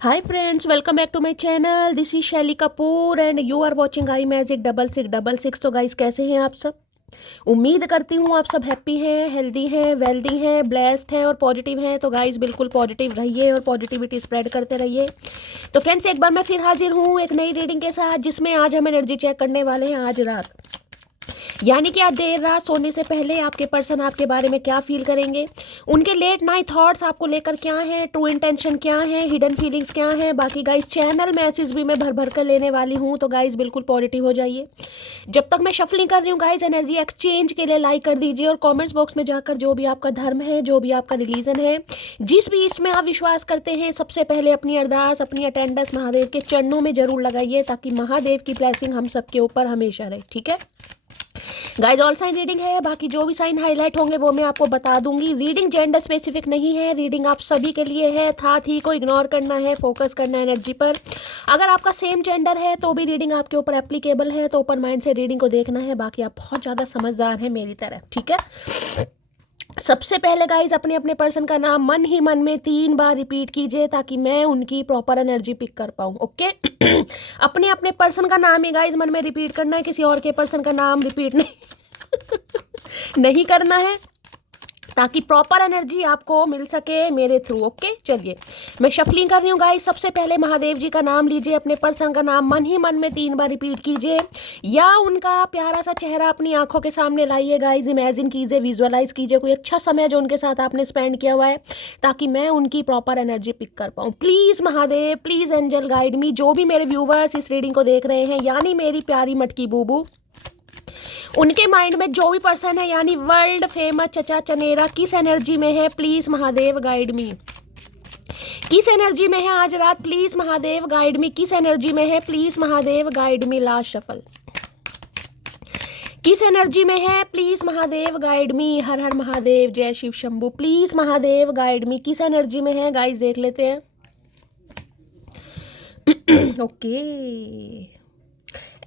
Hi friends, welcome back to my channel. This is शैली Kapoor and you are watching I magic 6666। तो guys कैसे हैं आप सब? उम्मीद करती हूँ आप सब हैप्पी हैं, हेल्दी हैं, वेल्दी हैं, ब्लेस्ड हैं और पॉजिटिव हैं। तो गाइस बिल्कुल पॉजिटिव रहिए और पॉजिटिविटी स्प्रेड करते रहिए। तो फ्रेंड्स एक बार मैं फिर हाजिर हूँ एक नई रीडिंग के साथ, जिसमें आज हम एनर्जी चेक करने वाले हैं आज रात, यानी कि आज देर रात सोने से पहले आपके पर्सन आपके बारे में क्या फील करेंगे, उनके लेट नाइट थॉट्स आपको लेकर क्या हैं, ट्रू इंटेंशन क्या है, हिडन फीलिंग्स क्या हैं। बाकी गाइस चैनल मैसेज भी मैं भर भर कर लेने वाली हूँ, तो गाइस बिल्कुल पॉजिटिव हो जाइए। जब तक मैं शफलिंग कर रही हूँ गाइस, एनर्जी एक्सचेंज के लिए लाइक कर दीजिए और कॉमेंट्स बॉक्स में जाकर जो भी आपका धर्म है, जो भी आपका रिलीजन है, जिस भी इसमें आप विश्वास करते हैं, सबसे पहले अपनी अरदास, अपनी अटेंडेंस महादेव के चरणों में जरूर लगाइए, ताकि महादेव की ब्लेसिंग हम सबके ऊपर हमेशा रहे। ठीक है गाइस, ऑल साइन रीडिंग है, बाकी जो भी साइन हाईलाइट होंगे वो मैं आपको बता दूंगी। रीडिंग जेंडर स्पेसिफिक नहीं है, रीडिंग आप सभी के लिए है। था थी को इग्नोर करना है, फोकस करना है एनर्जी पर। अगर आपका सेम जेंडर है तो भी रीडिंग आपके ऊपर एप्लीकेबल है, तो ओपन माइंड से रीडिंग को देखना है। बाकी आप बहुत ज़्यादा समझदार हैं मेरी तरह। ठीक है, सबसे पहले गाइज अपने अपने पर्सन का नाम मन ही मन में 3 बार रिपीट कीजिए, ताकि मैं उनकी प्रॉपर एनर्जी पिक कर पाऊँ। ओके अपने अपने पर्सन का नाम ही गाइज मन में रिपीट करना है, किसी और के पर्सन का नाम रिपीट नहीं नहीं करना है, ताकि प्रॉपर एनर्जी आपको मिल सके मेरे थ्रू। ओके चलिए मैं शफलिंग कर रही हूँ गाइस। सबसे पहले महादेव जी का नाम लीजिए, अपने पर्सन का नाम मन ही मन में 3 बार रिपीट कीजिए, या उनका प्यारा सा चेहरा अपनी आंखों के सामने लाइए गाइस। इमेजिन कीजिए, विजुअलाइज कीजिए कोई अच्छा समय जो उनके साथ आपने स्पेंड किया हुआ है, ताकि मैं उनकी प्रॉपर एनर्जी पिक कर पाऊँ। Please Mahadev, please angel guide me. जो भी मेरे व्यूवर्स इस रीडिंग को देख रहे हैं, यानी मेरी प्यारी मटकी बूबू, उनके माइंड में जो भी पर्सन है, यानी वर्ल्ड फेमस चचा चनेरा, किस एनर्जी में है, प्लीज महादेव गाइड मी। किस एनर्जी में है आज रात, प्लीज महादेव गाइड मी। किस एनर्जी में है, please Mahadev guide me. Last shuffle, किस एनर्जी में है, प्लीज महादेव गाइड मी। हर हर महादेव, जय Shiv Shambhu. Please Mahadev guide me, किस एनर्जी में है गाइस, देख लेते हैं। ओके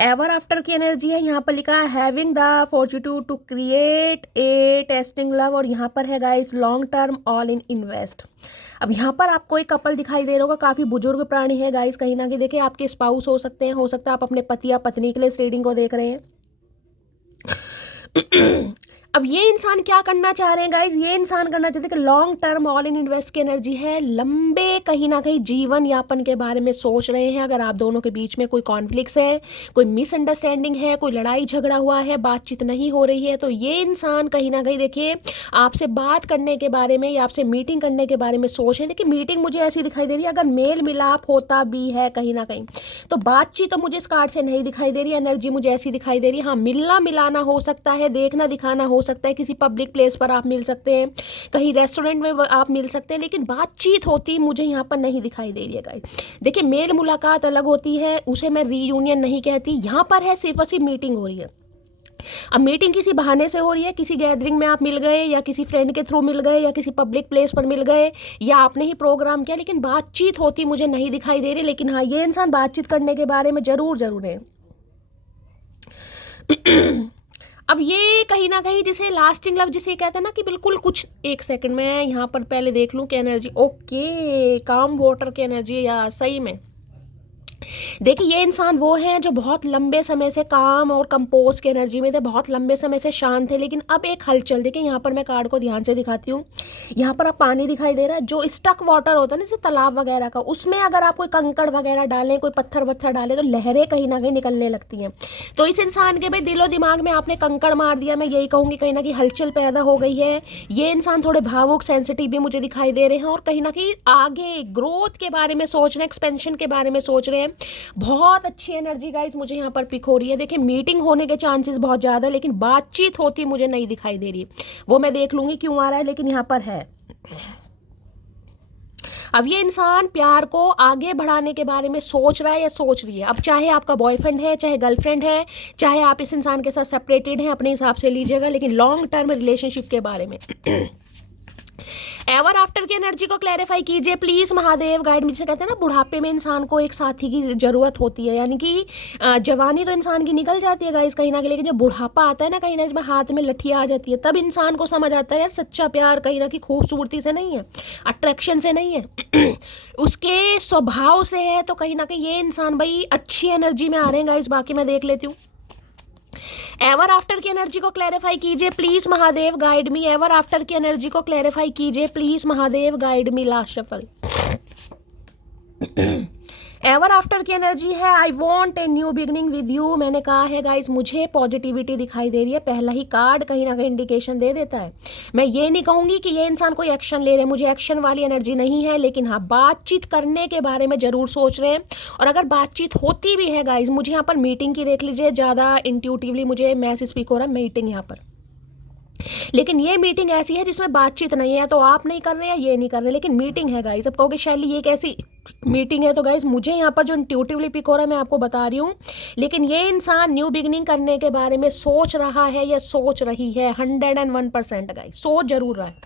एवर आफ्टर की एनर्जी है। यहाँ पर लिखा है having the fortitude to create a testing love, और यहाँ पर है guys long term all in invest. अब यहाँ पर आपको एक कपल दिखाई दे रहा होगा, काफ़ी बुजुर्ग प्राणी है गाइस, कहीं ना कहीं देखिए आपके स्पाउस हो सकते हैं, हो सकता है आप अपने पति या पत्नी के लिए इस रीडिंग को देख रहे हैं। अब ये इंसान क्या करना चाह रहे हैं गाइज, ये इंसान करना चाहते हैं कि long term all in invest की एनर्जी है, लंबे कहीं ना कहीं जीवन यापन के बारे में सोच रहे हैं। अगर आप दोनों के बीच में कोई कॉन्फ्लिक्ट्स है, कोई मिसअंडरस्टैंडिंग है, कोई लड़ाई झगड़ा हुआ है, बातचीत नहीं हो रही है, तो ये इंसान कहीं ना कहीं देखिए आपसे बात करने के बारे में या आपसे मीटिंग करने के बारे में सोच रहे हैं। देखिए मीटिंग मुझे ऐसी दिखाई दे रही है, अगर मेल मिलाप होता भी है कहीं ना कहीं, तो बातचीत तो मुझे इस कार्ड से नहीं दिखाई दे रही, एनर्जी मुझे ऐसी दिखाई दे रही है। हाँ, मिलना मिलाना हो सकता है, देखना दिखाना हो सकता है, किसी पब्लिक प्लेस पर आप मिल सकते हैं, कहीं रेस्टोरेंट में आप मिल सकते हैं, लेकिन बातचीत होती मुझे यहाँ पर नहीं दिखाई दे रही है गाइस। देखिए मेल मुलाकात अलग होती है, उसे मैं रीयूनियन नहीं कहती, यहाँ पर है सिर्फ और सिर्फ मीटिंग हो रही है। अब मीटिंग किसी बहाने से हो रही है, किसी गैदरिंग में आप मिल गए, या किसी फ्रेंड के थ्रू मिल गए, या किसी पब्लिक प्लेस पर मिल गए, या आपने ही प्रोग्राम किया, लेकिन बातचीत होती मुझे नहीं दिखाई दे रही। लेकिन हाँ, ये इंसान बातचीत करने के बारे में जरूर है। अब ये कहीं ना कहीं जिसे लास्टिंग लव जिसे कहते हैं ना, कि बिल्कुल कुछ, एक सेकंड में यहाँ पर पहले देख लूँ कि एनर्जी ओके, काम वाटर की एनर्जी, या सही में देखिए ये इंसान वो है जो बहुत लंबे समय से काम और कंपोज की एनर्जी में थे, बहुत लंबे समय से शांत थे, लेकिन अब एक हलचल। देखिए यहाँ पर मैं कार्ड को ध्यान से दिखाती हूँ, यहाँ पर अब पानी दिखाई दे रहा है, जो स्टक वाटर होता है ना, जैसे तालाब वगैरह का, उसमें अगर आप कोई कंकड़ वगैरह डालें, कोई पत्थर वत्थर डालें, तो लहरें कहीं ना कहीं निकलने लगती हैं। तो इस इंसान के भाई दिलो दिमाग में आपने कंकड़ मार दिया, मैं यही कहूँगी, कहीं ना कहीं हलचल पैदा हो गई है। ये इंसान थोड़े भावुक सेंसिटिव भी मुझे दिखाई दे रहे हैं, और कहीं ना कहीं आगे ग्रोथ के बारे में सोच रहे हैं, एक्सपेंशन के बारे में सोच रहे हैं। बहुत अच्छी एनर्जी गाइस मुझे यहाँ पर पिक हो रही है। देखिए मीटिंग होने के चांसेस बहुत ज़्यादा, लेकिन बातचीत होती मुझे नहीं दिखाई दे रही, वो मैं देख लूंगी क्यों आ रहा है, लेकिन यहाँ पर है। अब ये इंसान प्यार को आगे बढ़ाने के बारे में सोच रहा है या सोच रही है। अब चाहे आपका बॉयफ्रेंड है, चाहे गर्लफ्रेंड है, चाहे आप इस इंसान के साथ सेपरेटेड हैं, अपने हिसाब से लीजिएगा, लेकिन लॉन्ग टर्म रिलेशनशिप के बारे में एवर आफ्टर की एनर्जी को क्लैरिफाई कीजिए प्लीज महादेव गाइड। मुझे कहते हैं ना, बुढ़ापे में इंसान को एक साथी की जरूरत होती है, यानी कि जवानी तो इंसान की निकल जाती है गाइस कहीं ना कहीं, लेकिन जब बुढ़ापा आता है ना, कहीं ना कहीं हाथ में लठिया आ जाती है, तब इंसान को समझ आता है यार सच्चा प्यार कहीं ना कहीं खूबसूरती से नहीं है, अट्रैक्शन से नहीं है, उसके स्वभाव से है, तो कहीं ना कहीं ये इंसान भाई अच्छी एनर्जी में आ रहे हैं गाइस। बाकी मैं देख लेती हूँ। एवर आफ्टर की एनर्जी को क्लैरिफाई कीजिए please Mahadev, guide me. Ever after की एनर्जी को क्लैरिफाई कीजिए please Mahadev, guide me. Last shuffle. Ever after की एनर्जी है I want a new beginning with you. मैंने कहा है गाइस, मुझे पॉजिटिविटी दिखाई दे रही है। पहला ही कार्ड कहीं ना कहीं इंडिकेशन दे देता है। मैं ये नहीं कहूंगी कि ये इंसान कोई एक्शन ले रहे हैं, मुझे एक्शन वाली एनर्जी नहीं है, लेकिन हाँ बातचीत करने के बारे में जरूर सोच रहे हैं। और अगर बातचीत होती भी है गाइस, मुझे यहाँ पर मीटिंग की देख लीजिए, ज़्यादा इंट्यूटिवली मुझे मैसेज स्पीक हो रहा है मीटिंग यहाँ पर। लेकिन ये मीटिंग ऐसी है जिसमें बातचीत नहीं है, तो आप नहीं कर रहे हैं, ये नहीं कर रहे, लेकिन मीटिंग है गाइस। अब कहोगे शैली ये कैसी मीटिंग है, तो गाइस मुझे यहाँ पर जो इंट्यूटिवली पिक हो रहा है मैं आपको बता रही हूँ। लेकिन ये इंसान न्यू बिगनिंग करने के बारे में सोच रहा है या सोच रही है 101% गाइस, सोच जरूर रहा है।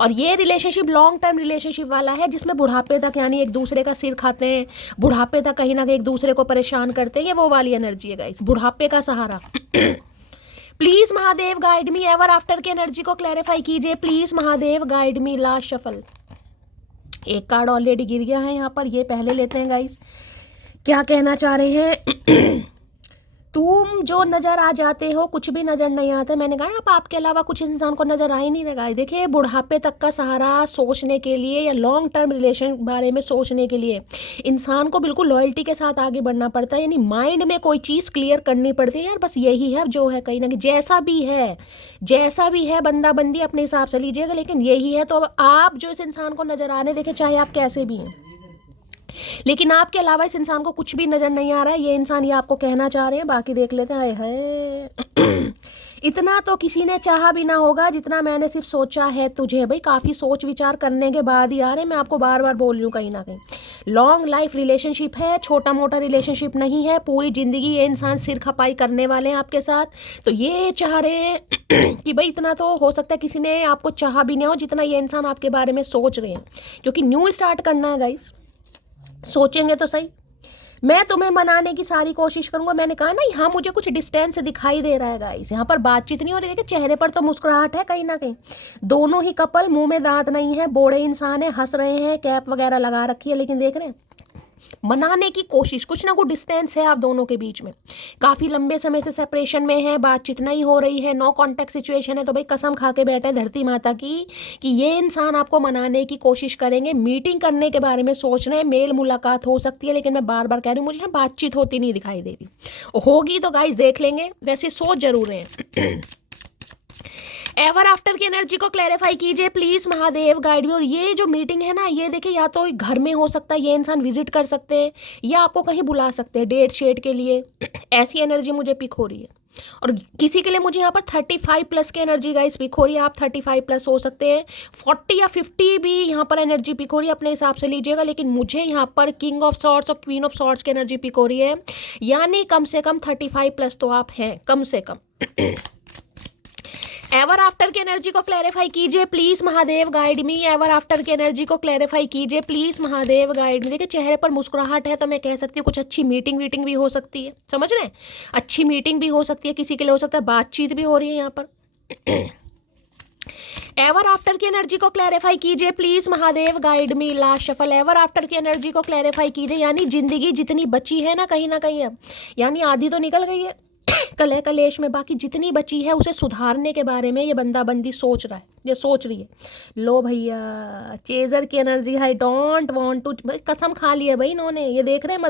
और ये रिलेशनशिप लॉन्ग टर्म रिलेशनशिप वाला है, जिसमें बुढ़ापे तक यानी एक दूसरे का सिर खाते हैं, बुढ़ापे तक कहीं ना कहीं एक दूसरे को परेशान करते हैं। ये वो वाली एनर्जी है गाइस, बुढ़ापे का सहारा। Please Mahadev guide me. Ever after की एनर्जी को क्लैरिफाई कीजिए please Mahadev, guide me. Last shuffle. एक कार्ड ऑलरेडी गिर गया है यहाँ पर, ये पहले लेते हैं गाइस। क्या कहना चाह रहे हैं? तुम जो नजर आ जाते हो कुछ भी नजर नहीं आता। मैंने कहा आप आपके अलावा कुछ इंसान को नजर आ ही नहीं रहा है। देखिए बुढ़ापे तक का सहारा सोचने के लिए या लॉन्ग टर्म रिलेशन बारे में सोचने के लिए इंसान को बिल्कुल लॉयल्टी के साथ आगे बढ़ना पड़ता है, यानी माइंड में कोई चीज़ क्लियर करनी पड़ती है। यार बस यही है जो है, कहीं ना कहीं जैसा भी है बंदा बंदी अपने हिसाब से लीजिएगा, लेकिन यही है। तो अब आप जो इस इंसान को नजर आने देखे, चाहे आप कैसे भी हैं, लेकिन आपके अलावा इस इंसान को कुछ भी नजर नहीं आ रहा है। ये इंसान ये आपको कहना चाह रहे हैं। बाकी देख लेते हैं। है इतना तो किसी ने चाहा भी ना होगा जितना मैंने सिर्फ सोचा है तुझे। भाई काफ़ी सोच विचार करने के बाद ही आ रहे हैं। मैं आपको बार बार बोल रही हूँ, कहीं ना कहीं लॉन्ग लाइफ रिलेशनशिप है, छोटा मोटा रिलेशनशिप नहीं है। पूरी ज़िंदगी ये इंसान सिर खपाई करने वाले हैं आपके साथ। तो ये चाह रहे हैं कि भाई इतना तो हो सकता है किसी ने आपको चाहा भी नहीं हो जितना ये इंसान आपके बारे में सोच रहे हैं, क्योंकि न्यू स्टार्ट करना है गाइस। सोचेंगे तो सही। मैं तुम्हें मनाने की सारी कोशिश करूंगा। मैंने कहा ना यहाँ मुझे कुछ डिस्टेंस दिखाई दे रहा है गाइस, यहाँ पर बातचीत नहीं हो रही। देखिए चेहरे पर तो मुस्कुराहट है कहीं ना कहीं। दोनों ही कपल, मुंह में दांत नहीं है, बूढ़े इंसान है, हंस रहे हैं, कैप वगैरह लगा रखी है, लेकिन देख रहे हैं मनाने की कोशिश। कुछ ना कुछ डिस्टेंस है आप दोनों के बीच में। काफ़ी लंबे समय से सेपरेशन में है, बातचीत नहीं हो रही है, नो कांटेक्ट सिचुएशन है। तो भाई कसम खा के बैठे धरती माता की कि ये इंसान आपको मनाने की कोशिश करेंगे। मीटिंग करने के बारे में सोच रहे हैं, मेल मुलाकात हो सकती है, लेकिन मैं बार बार कह रही हूँ मुझे यहाँ बातचीत होती नहीं दिखाई दे रही। होगी तो गाइस देख लेंगे, वैसे सोच जरूर रहे हैं। एवर आफ्टर की एनर्जी को क्लैरिफाई कीजिए प्लीज महादेव, गाइड मी। और ये जो मीटिंग है ना, ये देखिए या तो घर में हो सकता है, ये इंसान विजिट कर सकते हैं, या आपको कहीं बुला सकते हैं डेट शेट के लिए। ऐसी एनर्जी मुझे पिक हो रही है। और किसी के लिए मुझे यहाँ पर 35+ की एनर्जी गाइस पिक हो रही है। आप 35+ हो सकते हैं, 40 या 50 भी यहाँ पर एनर्जी पिक हो रही है, अपने हिसाब से लीजिएगा। लेकिन मुझे यहाँ पर किंग ऑफ सॉर्ड्स और क्वीन ऑफ सॉर्ड्स की एनर्जी पिक हो रही है, यानी कम से कम 35+ तो आप हैं, कम से कम। एवर आफ्टर की एनर्जी को क्लैरिफाई कीजिए please Mahadev, guide me. Ever after की एनर्जी को क्लैरिफाई कीजिए प्लीज महादेव, गाइड मी। देखिए चेहरे पर मुस्कुराहट है, तो मैं कह सकती हूँ कुछ अच्छी मीटिंग वीटिंग भी हो सकती है, समझ रहे हैं? अच्छी मीटिंग भी हो सकती है, किसी के लिए हो सकता है बातचीत भी हो रही है यहाँ पर। एवर आफ्टर की एनर्जी को क्लैरिफाई कीजिए please Mahadev, guide me. Last shuffle. Ever after की एनर्जी को क्लैरिफाई कीजिए, यानी जिंदगी जितनी बची है ना कहीं अब, यानी आधी तो निकल गई है कलह कलेश में, बाकी जितनी बची है उसे सुधारने के बारे में ये बंदा बंदी सोच रहा है, ये सोच रही है। लो भैया चेजर की एनर्जी है, डोंट वांट टू। कसम खा ली है भाई इन्होंने। ये देख रहे हैं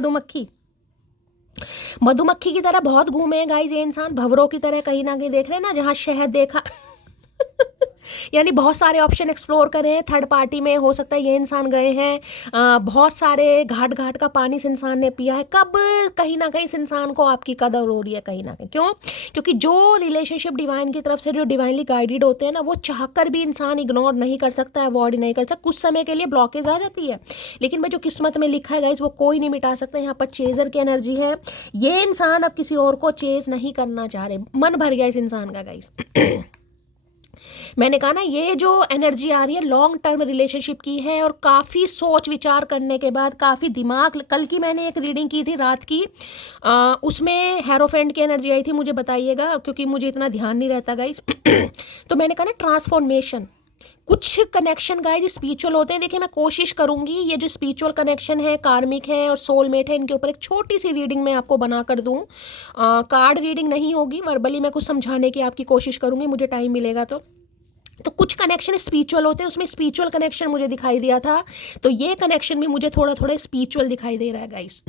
मधुमक्खी की तरह बहुत घूमे हैं गाइस ये इंसान, भंवरों की तरह कहीं ना कहीं। देख रहे हैं ना, जहाँ शहद देखा यानी बहुत सारे ऑप्शन एक्सप्लोर करे हैं। थर्ड पार्टी में हो सकता है ये इंसान गए हैं, बहुत सारे घाट का पानी इस इंसान ने पिया है। कब कहीं ना कहीं इस इंसान को आपकी कदर हो रही है कहीं ना कहीं। क्यों? क्योंकि जो रिलेशनशिप डिवाइन की तरफ से जो डिवाइनली गाइडेड होते हैं ना, वो चाहकर भी इंसान इग्नोर नहीं कर सकता, अवॉइड नहीं कर सकता। कुछ समय के लिए ब्लॉकेज आ जाती है, लेकिन भाई जो किस्मत में लिखा है गाइस वो कोई नहीं मिटा सकता। यहाँ पर चेजर की एनर्जी है, ये इंसान अब किसी और को चेज नहीं करना चाह रहे, मन भर गया इस इंसान का गाइस। मैंने कहा ना, ये जो एनर्जी आ रही है लॉन्ग टर्म रिलेशनशिप की है, और काफ़ी सोच विचार करने के बाद, काफ़ी दिमाग। कल की मैंने एक रीडिंग की थी रात की, उसमें हेरोफेंट की एनर्जी आई थी। मुझे बताइएगा, क्योंकि मुझे इतना ध्यान नहीं रहता गाइस। तो मैंने कहा ना ट्रांसफॉर्मेशन, कुछ कनेक्शन गाइस स्पिरिचुअल होते हैं। देखिए मैं कोशिश करूंगी ये जो स्पिरिचुअल कनेक्शन है, कार्मिक है और सोलमेट है, इनके ऊपर एक छोटी सी रीडिंग मैं आपको बना कर दूं। कार्ड रीडिंग नहीं होगी, वर्बली मैं कुछ समझाने की आपकी कोशिश करूंगी, मुझे टाइम मिलेगा तो कुछ कनेक्शन स्पिरिचुअल होते हैं, उसमें स्पिरिचुअल कनेक्शन मुझे दिखाई दिया था, तो ये कनेक्शन भी मुझे थोड़ा थोड़ा स्पिरिचुअल दिखाई दे रहा है गाइस।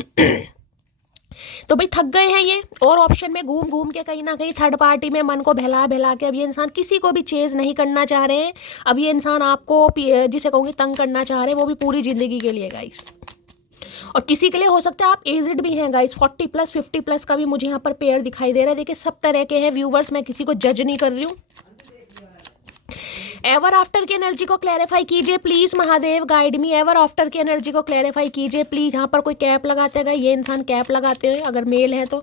तो भाई थक गए हैं ये, और ऑप्शन में घूम घूम के कहीं ना कहीं थर्ड पार्टी में मन को बहला बहला के अब ये इंसान किसी को भी चेज नहीं करना चाह रहे हैं। अब ये इंसान आपको जिसे कहूँगी तंग करना चाह रहे हैं, वो भी पूरी जिंदगी के लिए गाइस। और किसी के लिए हो सकता है आप एजिड भी हैं गाइस, 40+ 50+ का भी मुझे यहाँ पर पेयर दिखाई दे रहा है। देखिए सब तरह के हैं व्यूवर्स, मैं किसी को जज नहीं कर रही हूँ। एवर आफ्टर की एनर्जी को क्लैरिफाई कीजिए please, Mahadev guide me. Ever after की एनर्जी को क्लैरिफाई कीजिए प्लीज। यहाँ पर कोई कैप लगाते गए, ये इंसान कैप लगाते हुए अगर मेल है तो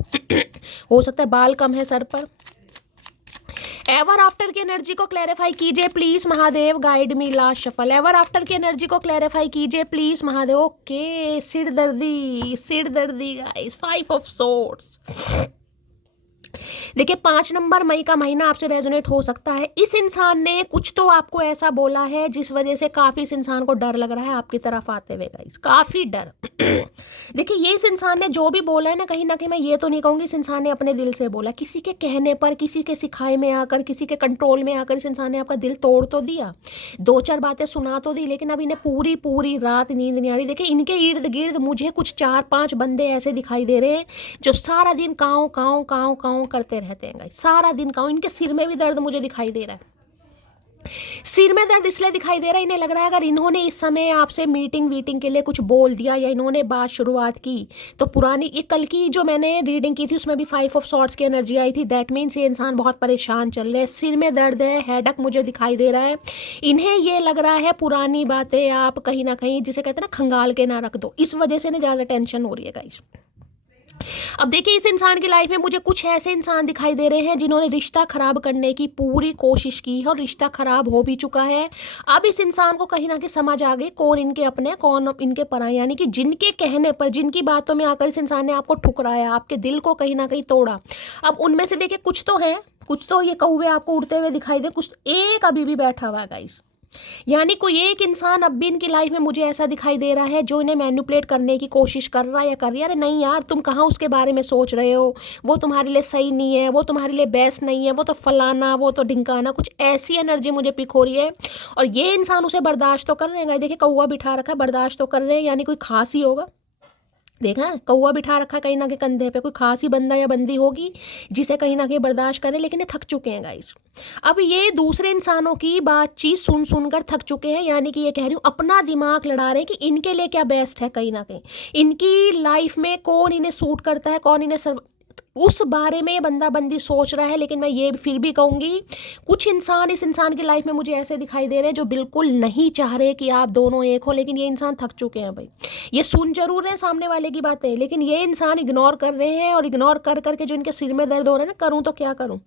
हो सकता है बाल कम है सर पर। एवर आफ्टर की एनर्जी को क्लैरिफाई कीजिए please, Mahadev guide me. Last shuffle, ever after की एनर्जी को क्लैरिफाई कीजिए प्लीज, महादेव। ओके, सिर दर्दी गाइस, 5 ऑफ सोर्ड्स। देखिए 5 नंबर मई का महीना आपसे रेजोनेट हो सकता है। इस इंसान ने कुछ तो आपको ऐसा बोला है जिस वजह से काफी इस इंसान को डर लग रहा है आपकी तरफ आते हुए गाइस, काफी डर। देखिए ये इस इंसान ने जो भी बोला है ना कहीं मैं ये तो नहीं कहूंगी इस इंसान ने अपने दिल से बोला, किसी के कहने पर, किसी के सिखाए में आकर, किसी के कंट्रोल में आकर इस इंसान ने आपका दिल तोड़ तो दिया, 2-4 बातें सुना तो दी, लेकिन अब इन्हें पूरी पूरी रात नींद नहीं आ रही। देखिए इनके इर्द गिर्द मुझे कुछ 4-5 बंदे ऐसे दिखाई दे रहे हैं जो सारा दिन काँव काँव काँव काँव करते रहते हैं गाइस, सारा दिन काँव। इनके सिर में भी दर्द मुझे दिखाई दे रहा है। सिर में दर्द इसलिए दिखाई दे रहा है, इन्हें लग रहा है अगर इन्होंने इस समय आपसे मीटिंग के लिए कुछ बोल दिया या इन्होंने बात शुरुआत की तो पुरानी, ये कल की जो मैंने रीडिंग की थी उसमें भी 5 ऑफ सॉर्ड्स की एनर्जी आई थी। दैट मीन्स ये इंसान बहुत परेशान चल रहे हैं, सिर में दर्द है, हेडक मुझे दिखाई दे रहा है। इन्हें ये लग रहा है पुरानी बातें आप कहीं ना कहीं जिसे कहते हैं ना खंगाल के ना रख दो, इस वजह से इन्हें ज़्यादा टेंशन हो रही है गाइस। अब देखिए इस इंसान की लाइफ में मुझे कुछ ऐसे इंसान दिखाई दे रहे हैं जिन्होंने रिश्ता खराब करने की पूरी कोशिश की है और रिश्ता खराब हो भी चुका है। अब इस इंसान को कहीं ना कहीं समझ आ गई कौन इनके अपने कौन इनके पराए, यानी कि जिनके कहने पर, जिनकी बातों में आकर इस इंसान ने आपको ठुकराया, आपके दिल को कहीं ना कहीं तोड़ा। अब उनमें से देखिए कुछ तो है, कुछ तो ये कौवे आपको उड़ते हुए दिखाई दे, कुछ एक अभी भी बैठा हुआ है गाइस। यानी कोई एक इंसान अब भी इनकी लाइफ में मुझे ऐसा दिखाई दे रहा है जो इन्हें मैनिपुलेट करने की कोशिश कर रहा है या कर रही है। अरे नहीं यार, तुम कहाँ उसके बारे में सोच रहे हो, वो तुम्हारे लिए सही नहीं है, वो तुम्हारे लिए बेस्ट नहीं है, वो तो फलाना, वो तो ढिंकाना, कुछ ऐसी एनर्जी मुझे पिक हो रही है। और ये इंसान उसे बर्दाश्त तो कर रहे हैं। देखिए कौवा बिठा रखा है, बर्दाश्त तो कर रहे हैं, यानी कोई खास ही होगा। देखा कौवा बिठा रखा कहीं ना कहीं कंधे पे, कोई खास ही बंदा या बंदी होगी जिसे कहीं ना कहीं बर्दाश्त करें, लेकिन ये थक चुके हैं गाइस। अब ये दूसरे इंसानों की बातचीत सुन सुनकर थक चुके हैं, यानी कि ये कह रही हूँ अपना दिमाग लड़ा रहे हैं कि इनके लिए क्या बेस्ट है, कहीं ना कहीं इनकी लाइफ में कौन इन्हें सूट करता है, कौन इन्हें उस बारे में बंदा बंदी सोच रहा है। लेकिन मैं ये फिर भी कहूँगी कुछ इंसान इस इंसान की लाइफ में मुझे ऐसे दिखाई दे रहे हैं जो बिल्कुल नहीं चाह रहे कि आप दोनों एक हो, लेकिन ये इंसान थक चुके हैं भाई। ये सुन जरूर रहे हैं सामने वाले की बातें, लेकिन ये इंसान इग्नोर कर रहे हैं, और इग्नोर कर करके जो इनके सिर में दर्द हो रहा है ना, करूँ तो क्या करूँ,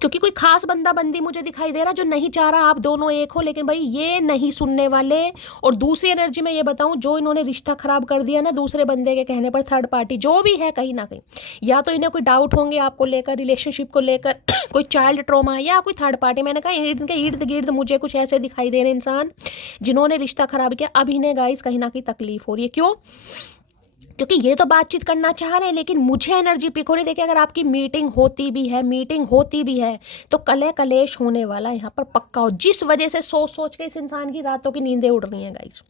क्योंकि कोई खास बंदा बंदी मुझे दिखाई दे रहा जो नहीं चाह रहा आप दोनों एक हो, लेकिन भाई ये नहीं सुनने वाले। और दूसरी एनर्जी में ये बताऊं, जो इन्होंने रिश्ता खराब कर दिया ना दूसरे बंदे के कहने पर, थर्ड पार्टी जो भी है, कहीं ना कहीं या तो इन्हें कोई डाउट होंगे आपको लेकर, रिलेशनशिप को लेकर कोई चाइल्ड ट्रॉमा या कोई थर्ड पार्टी। मैंने कहा इनके इर्द गिर्द मुझे कुछ ऐसे दिखाई दे रहे इंसान जिन्होंने रिश्ता खराब किया। अब इन्हें गाइस कहीं ना कहीं तकलीफ हो रही है। क्यों? क्योंकि ये तो बातचीत करना चाह रहे हैं, लेकिन मुझे एनर्जी पिक हो रही है। देखिए अगर आपकी मीटिंग होती भी है तो कलह कलेश होने वाला यहाँ पर पक्का हो, जिस वजह से सोच सोच के इस इंसान की रातों की नींदें उड़ रही हैं गाइस।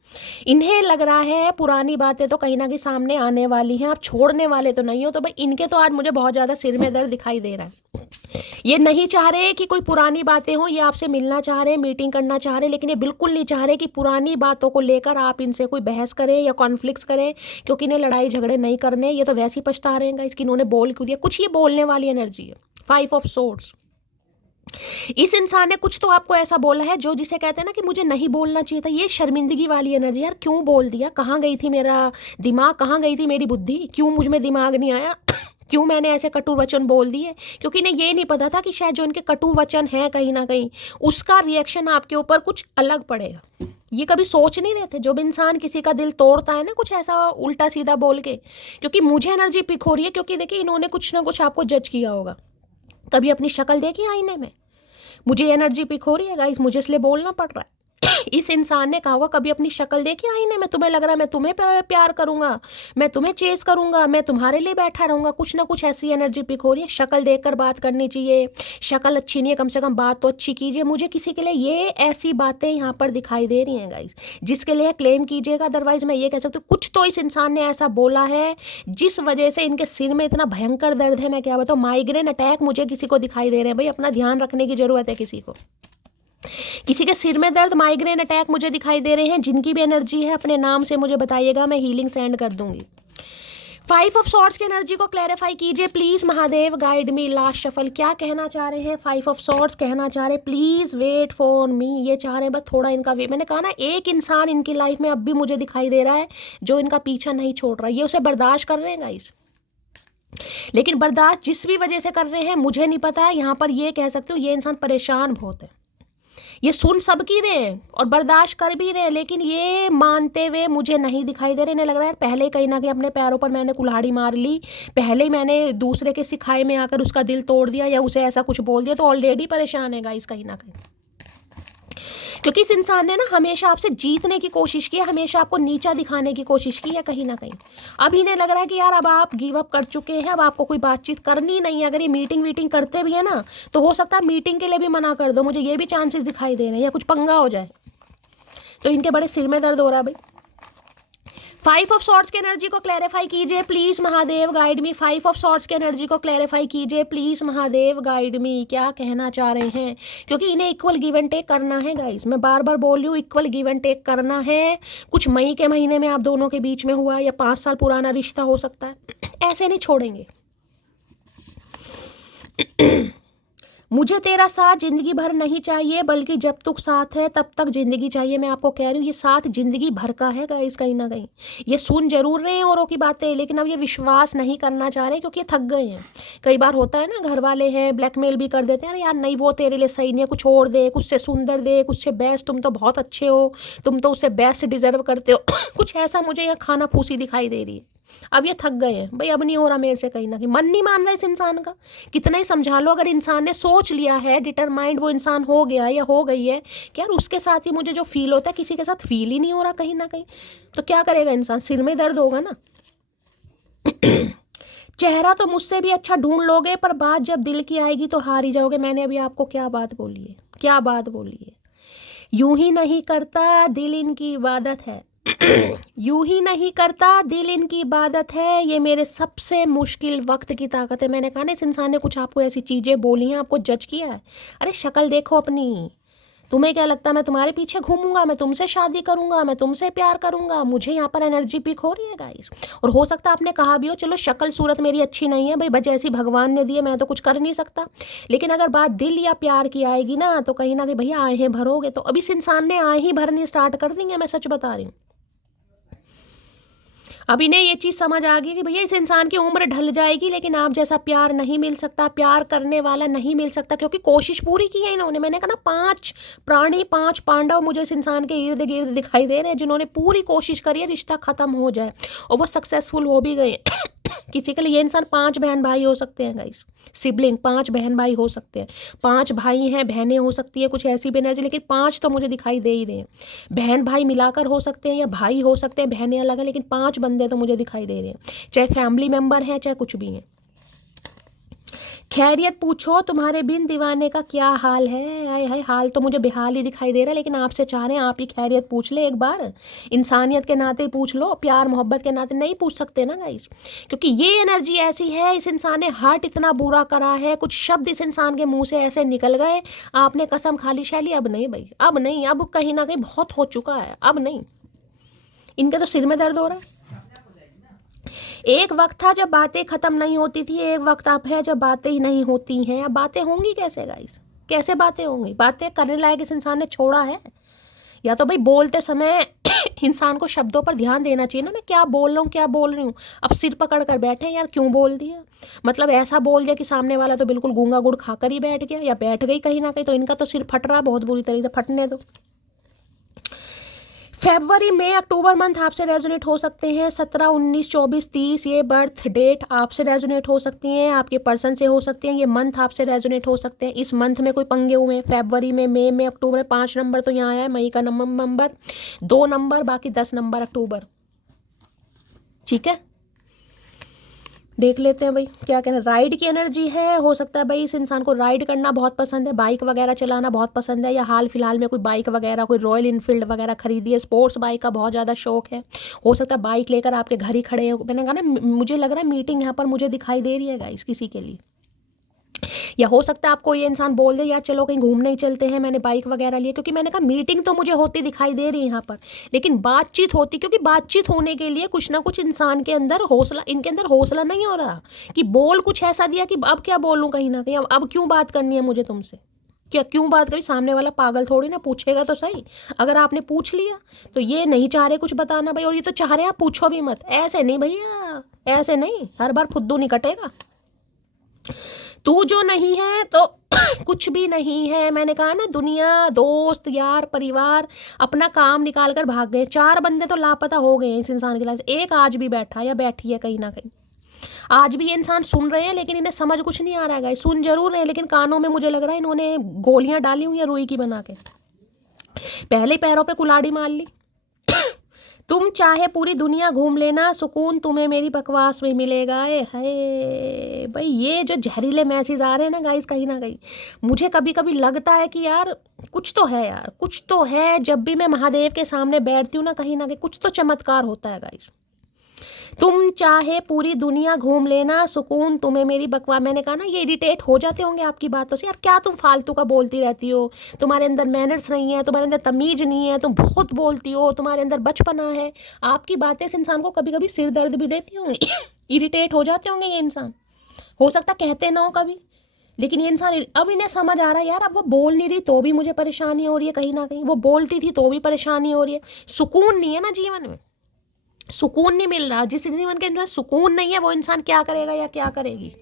इन्हें लग रहा है पुरानी बातें तो कहीं ना कहीं सामने आने वाली हैं, आप छोड़ने वाले तो नहीं हो। तो भाई इनके तो आज मुझे बहुत ज़्यादा सिर में दर्द दिखाई दे रहा है। ये नहीं चाह रहे कि कोई पुरानी बातें हो, ये आपसे मिलना चाह रहे हैं, मीटिंग करना चाह रहे हैं, लेकिन ये बिल्कुल नहीं चाह रहे कि पुरानी बातों को लेकर आप इनसे कोई बहस करें या कॉन्फ्लिक्ट्स करें, क्योंकि इन्हें लड़ाई झगड़े नहीं करने। ये तो वैसे ही पछता रहे हैं इसकी, इन्होंने बोल क्यों दिया, कुछ ये बोलने वाली एनर्जी है। 5 ऑफ सोर्ड्स, इस इंसान ने कुछ तो आपको ऐसा बोला है जो जिसे कहते हैं ना कि मुझे नहीं बोलना चाहिए था। ये शर्मिंदगी वाली एनर्जी, यार क्यों बोल दिया, कहाँ गई थी मेरा दिमाग, कहाँ गई थी मेरी बुद्धि, क्यों मुझ में दिमाग नहीं आया, क्यों मैंने ऐसे कटु वचन बोल दिए। क्योंकि इन्हें ये नहीं पता था कि शायद जो इनके कटु वचन है कहीं ना कहीं उसका रिएक्शन आपके ऊपर कुछ अलग पड़ेगा। ये कभी सोच नहीं रहे थे। जो भी इंसान किसी का दिल तोड़ता है ना कुछ ऐसा उल्टा सीधा बोल के, क्योंकि मुझे एनर्जी पिक हो रही है, क्योंकि देखिए इन्होंने कुछ ना कुछ आपको जज किया होगा। कभी अपनी शक्ल देखी आईने में, मुझे एनर्जी पिक हो रही है गाइस, मुझे इसलिए बोलना पड़ रहा है। इस इंसान ने कहा होगा कभी अपनी शक्ल देखी आईने में, तुम्हें लग रहा है मैं तुम्हें प्यार करूंगा, मैं तुम्हें चेस करूंगा, मैं तुम्हारे लिए बैठा रहूंगा, कुछ ना कुछ ऐसी एनर्जी पिक हो रही है। शक्ल देखकर बात करनी चाहिए, शक्ल अच्छी नहीं है कम से कम बात तो अच्छी कीजिए। मुझे किसी के लिए ये ऐसी बातें यहाँ पर दिखाई दे रही हैं गाइस, जिसके लिए क्लेम कीजिएगा, अदरवाइज मैं ये कह सकती हूँ कुछ तो इस इंसान ने ऐसा बोला है जिस वजह से इनके सिर में इतना भयंकर दर्द है। मैं क्या बताऊँ, माइग्रेन अटैक मुझे किसी को दिखाई दे रहे हैं। भाई अपना ध्यान रखने की जरूरत है, किसी के सिर में दर्द, माइग्रेन अटैक मुझे दिखाई दे रहे हैं। जिनकी भी एनर्जी है अपने नाम से मुझे बताइएगा, मैं हीलिंग सेंड कर दूंगी। 5 ऑफ सॉर्ड्स की एनर्जी को क्लैरिफाई कीजिए please Mahadev, guide me. Last shuffle क्या कहना चाह रहे हैं? 5 ऑफ सॉर्ड्स कहना चाह रहे हैं प्लीज वेट फॉर मी, ये चाह रहे हैं बस थोड़ा इनका वेट। मैंने कहा ना, एक इंसान इनकी लाइफ में अब भी मुझे दिखाई दे रहा है जो इनका पीछा नहीं छोड़ रहा। ये उसे बर्दाश्त कर रहे हैं गाइस, लेकिन बर्दाश्त जिस भी वजह से कर रहे हैं मुझे नहीं पता है। यहाँ पर ये कह सकते हो ये इंसान परेशान बहुत है, ये सुन सबकी रहे हैं और बर्दाश्त कर भी रहे हैं, लेकिन ये मानते हुए मुझे नहीं दिखाई दे रहे। इन्हें लग रहा है पहले कहीं ना कहीं अपने पैरों पर मैंने कुल्हाड़ी मार ली, पहले ही मैंने दूसरे के सिखाए में आकर उसका दिल तोड़ दिया या उसे ऐसा कुछ बोल दिया, तो ऑलरेडी परेशान है गाइस कहीं ना कहीं। क्योंकि इस इंसान ने ना हमेशा आपसे जीतने की कोशिश की है, हमेशा आपको नीचा दिखाने की कोशिश की है कहीं ना कहीं। अब इन्हें लग रहा है कि यार अब आप गिव अप कर चुके हैं, अब आपको कोई बातचीत करनी नहीं है। अगर ये मीटिंग करते भी है ना, तो हो सकता है मीटिंग के लिए भी मना कर दो, मुझे ये भी चांसेस दिखाई दे रहे हैं, या कुछ पंगा हो जाए। तो इनके बड़े सिर में दर्द हो रहा है भाई। 5 ऑफ सॉर्ड्स की एनर्जी को क्लैरिफाई कीजिए please Mahadev, guide me. 5 of swords की एनर्जी को क्लैरिफाई कीजिए प्लीज महादेव, गाइड मी। क्या कहना चाह रहे हैं? क्योंकि इन्हें इक्वल गिव एंड टेक करना है गाइस, मैं बार बार बोल रही हूँ, इक्वल गिव एंड टेक करना है। कुछ मई के महीने में आप दोनों के बीच में हुआ या 5 साल पुराना रिश्ता हो सकता है, ऐसे नहीं छोड़ेंगे। मुझे तेरा साथ जिंदगी भर नहीं चाहिए, बल्कि जब तक साथ है तब तक जिंदगी चाहिए। मैं आपको कह रही हूँ ये साथ जिंदगी भर का है गाइस। कहीं ना कहीं ये सुन जरूर रहे हैं औरों की बातें, लेकिन अब ये विश्वास नहीं करना चाह रहे क्योंकि ये थक गए हैं। कई बार होता है ना, घर वाले हैं ब्लैकमेल भी कर देते हैं, अरे यार नहीं वो तेरे लिए सही नहीं है, कुछ और दे, कुछ से सुंदर दे, कुछ से बेस्ट, तुम तो बहुत अच्छे हो, तुम तो उससे बेस्ट डिजर्व करते हो। कुछ ऐसा मुझे यहाँ खाना फूसी दिखाई दे रही है। अब ये थक गए हैं भाई, अब नहीं हो रहा मेरे से, कहीं ना कहीं मन नहीं मान रहा इस इंसान का। कितना ही समझा लो, अगर इंसान ने सोच लिया है, डिटरमाइंड वो इंसान हो गया या हो गई है कि यार उसके साथ ही मुझे जो फील होता है किसी के साथ फील ही नहीं हो रहा कहीं ना कहीं, तो क्या करेगा इंसान? सिर में दर्द होगा ना। चेहरा तो मुझसे भी अच्छा ढूंढ लोगे, पर बात जब दिल की आएगी तो हार ही जाओगे। मैंने अभी आपको क्या बात बोली है, क्या बात बोली है? यूं ही नहीं करता दिल इनकी इबादत है, यूं ही नहीं करता दिल इनकी इबादत है, ये मेरे सबसे मुश्किल वक्त की ताकत है। मैंने कहा ना, इस इंसान ने कुछ आपको ऐसी चीज़ें बोली हैं, आपको जज किया है। अरे शक्ल देखो अपनी, तुम्हें क्या लगता है मैं तुम्हारे पीछे घूमूंगा, मैं तुमसे शादी करूंगा, मैं तुमसे प्यार करूंगा? मुझे यहाँ पर एनर्जी पिक हो रही है गाइस। और हो सकता है आपने कहा भी हो चलो शक्ल सूरत मेरी अच्छी नहीं है भाई, बस जैसी भगवान ने दी है मैं तो कुछ कर नहीं सकता, लेकिन अगर बात दिल या प्यार की आएगी ना, तो कहीं ना कहीं भैया आए हैं भरोगे। तो अब इस इंसान ने आए ही भरनी स्टार्ट कर देंगे, मैं सच बता रही हूँ। अब इन्हें ये चीज़ समझ आ गई कि भैया इस इंसान की उम्र ढल जाएगी, लेकिन आप जैसा प्यार नहीं मिल सकता, प्यार करने वाला नहीं मिल सकता, क्योंकि कोशिश पूरी की है इन्होंने। मैंने कहा ना, 5 प्राणी 5 पांडव मुझे इस इंसान के इर्द गिर्द दिखाई दे रहे हैं, जिन्होंने पूरी कोशिश करी है रिश्ता खत्म हो जाए, और वो सक्सेसफुल हो भी गए। किसी के लिए ये इंसान 5 बहन भाई हो सकते हैं गाइस, सिबलिंग 5 बहन भाई हो सकते हैं, 5 भाई हैं, बहनें हो सकती है, कुछ ऐसी भी एनर्जी, लेकिन 5 तो मुझे दिखाई दे ही रहे हैं। बहन भाई मिलाकर हो सकते हैं या भाई हो सकते हैं, बहनें अलग हैं, लेकिन 5 बंदे तो मुझे दिखाई दे रहे हैं, चाहे फैमिली मेम्बर हैं चाहे कुछ भी हैं। खैरियत पूछो, तुम्हारे बिन दीवाने का क्या हाल है? हाय हाय, हाल तो मुझे बेहाल ही दिखाई दे रहा है, लेकिन आपसे चाह रहे हैं आप ही खैरियत पूछ ले एक बार, इंसानियत के नाते ही पूछ लो, प्यार मोहब्बत के नाते नहीं पूछ सकते ना गाइस, क्योंकि ये एनर्जी ऐसी है, इस इंसान ने हर्ट इतना बुरा करा है, कुछ शब्द इस इंसान के मुंह से ऐसे निकल गए, आपने कसम खा ली शैली अब नहीं भाई, अब नहीं, अब कहीं ना कहीं बहुत हो चुका है, अब नहीं। इनके तो सिर में दर्द हो रहा है। एक वक्त था जब बातें खत्म नहीं होती थी, एक वक्त अब है जब बातें ही नहीं होती हैं। अब बातें होंगी कैसे गाइस? कैसे बातें होंगी? बातें करने लायक इस इंसान ने छोड़ा है? या तो भाई बोलते समय इंसान को शब्दों पर ध्यान देना चाहिए ना, मैं क्या बोल रहा हूँ क्या बोल रही हूँ। अब सिर पकड़ कर बैठे यार, क्यों बोल दिया? मतलब ऐसा बोल दिया कि सामने वाला तो बिल्कुल गूंगा गुड़ खाकर ही बैठ गया या बैठ गई कहीं ना कहीं, तो इनका तो सिर फट रहा बहुत बुरी तरीके से, फटने दो। फरवरी में अक्टूबर मंथ आपसे रेजोनेट हो सकते हैं। 17, 19, 24, 30 ये बर्थ डेट आपसे रेजोनेट हो सकती हैं, आपके पर्सन से हो सकती हैं। ये मंथ आपसे रेजोनेट हो सकते हैं। इस मंथ में कोई पंगे हुए हैं, फरवरी में, मई में, अक्टूबर में। 5 नंबर तो यहाँ आया है, मई का नंबर 2 नंबर, बाकी 10 नंबर अक्टूबर। ठीक है, देख लेते हैं भाई क्या कहना। राइड की एनर्जी है, हो सकता है भाई इस इंसान को राइड करना बहुत पसंद है, बाइक वगैरह चलाना बहुत पसंद है, या हाल फिलहाल में कोई बाइक वगैरह, कोई रॉयल इनफील्ड वगैरह खरीदी है, स्पोर्ट्स बाइक का बहुत ज़्यादा शौक है। हो सकता है बाइक लेकर आपके घर ही खड़े हो। मैंने कहा ना, मुझे लग रहा है मीटिंग यहाँ पर मुझे दिखाई दे रही है गाइस किसी के लिए। या हो सकता है आपको ये इंसान बोल दे यार चलो कहीं घूमने ही चलते हैं, मैंने बाइक वगैरह ली। क्योंकि मैंने कहा मीटिंग तो मुझे होती दिखाई दे रही है यहाँ पर, लेकिन बातचीत होती, क्योंकि बातचीत होने के लिए कुछ ना कुछ इंसान के अंदर हौसला, इनके अंदर हौसला नहीं हो रहा कि बोल कुछ ऐसा दिया कि अब क्या बोलूँ, कहीं ना कहीं अब क्यों बात करनी है मुझे तुमसे, क्या क्यों बात करी। सामने वाला पागल थोड़ी ना, पूछेगा तो सही। अगर आपने पूछ लिया तो ये नहीं चाह रहे कुछ बताना भाई, और ये तो चाह रहे हैं आप पूछो भी मत। ऐसे नहीं भैया, ऐसे नहीं, हर बार फुद्दू नहीं कटेगा। तू जो नहीं है तो कुछ भी नहीं है। मैंने कहा ना, दुनिया, दोस्त, यार, परिवार अपना काम निकाल कर भाग गए। 4 बंदे तो लापता हो गए हैं इस इंसान के लाइफ से। एक आज भी बैठा या बैठी है कहीं ना कहीं। आज भी ये इंसान सुन रहे हैं, लेकिन इन्हें समझ कुछ नहीं आ रहा है। सुन जरूर रहे हैं, लेकिन कानों में मुझे लग रहा है इन्होंने गोलियां डाली हुई है रुई की बना के। पहले पैरों पे कुल्हाड़ी मार ली। तुम चाहे पूरी दुनिया घूम लेना, सुकून तुम्हें मेरी बकवास में मिलेगा। ए है भाई, ये जो जहरीले मैसेज आ रहे हैं ना गाइस, कहीं ना कहीं मुझे कभी कभी लगता है कि यार कुछ तो है, यार कुछ तो है। जब भी मैं महादेव के सामने बैठती हूँ ना, कहीं कुछ तो चमत्कार होता है गाइस। तुम चाहे पूरी दुनिया घूम लेना, सुकून तुम्हें मेरी बकवास। मैंने कहा ना, ये इरिटेट हो जाते होंगे आपकी बातों से। यार क्या तुम फालतू का बोलती रहती हो, तुम्हारे अंदर मैनर्स नहीं है, तुम्हारे अंदर तमीज नहीं है, तुम बहुत बोलती हो, तुम्हारे अंदर बचपना है। आपकी बातें इस इंसान को कभी कभी सिर दर्द भी देती होंगी। इरिटेट हो जाते होंगे ये इंसान। हो सकता कहते ना हो कभी, लेकिन ये इंसान अब इन्हें समझ आ रहा है यार, अब वो बोल नहीं रही तो भी मुझे परेशानी हो रही है, कहीं ना कहीं वो बोलती थी तो भी परेशानी हो रही है। सुकून नहीं है ना जीवन में, सुकून नहीं मिल रहा। जिस जीवन के अंदर सुकून नहीं है, वो इंसान क्या करेगा या क्या करेगी।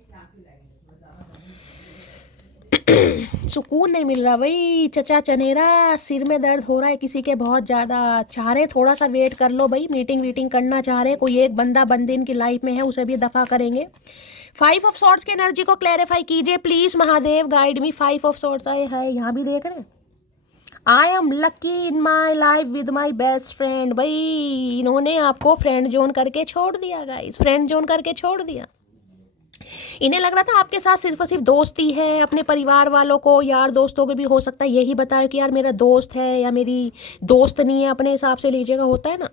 सुकून नहीं मिल रहा भाई। चचा चनेरा, सिर में दर्द हो रहा है किसी के बहुत ज़्यादा। चाह रहे थोड़ा सा वेट कर लो भाई, मीटिंग वीटिंग करना चाह रहे, कोई एक बंदा बंदी इनकी लाइफ में है, उसे भी दफ़ा करेंगे। 5 ऑफ सॉर्ट्स की एनर्जी को क्लैरिफाई कीजिए please Mahadev, guide me. 5 of swords आए है, यहाँ भी देख रहे हैं। I am lucky in my life with my best friend. भाई इन्होंने आपको फ्रेंड जोन करके छोड़ दिया गाइस, फ्रेंड जोन करके छोड़ दिया। इन्हें लग रहा था आपके साथ सिर्फ और सिर्फ दोस्ती है। अपने परिवार वालों को, यार दोस्तों को भी हो सकता है यही बताए कि यार मेरा दोस्त है या मेरी दोस्त नहीं है, अपने हिसाब से लीजिएगा, होता है ना।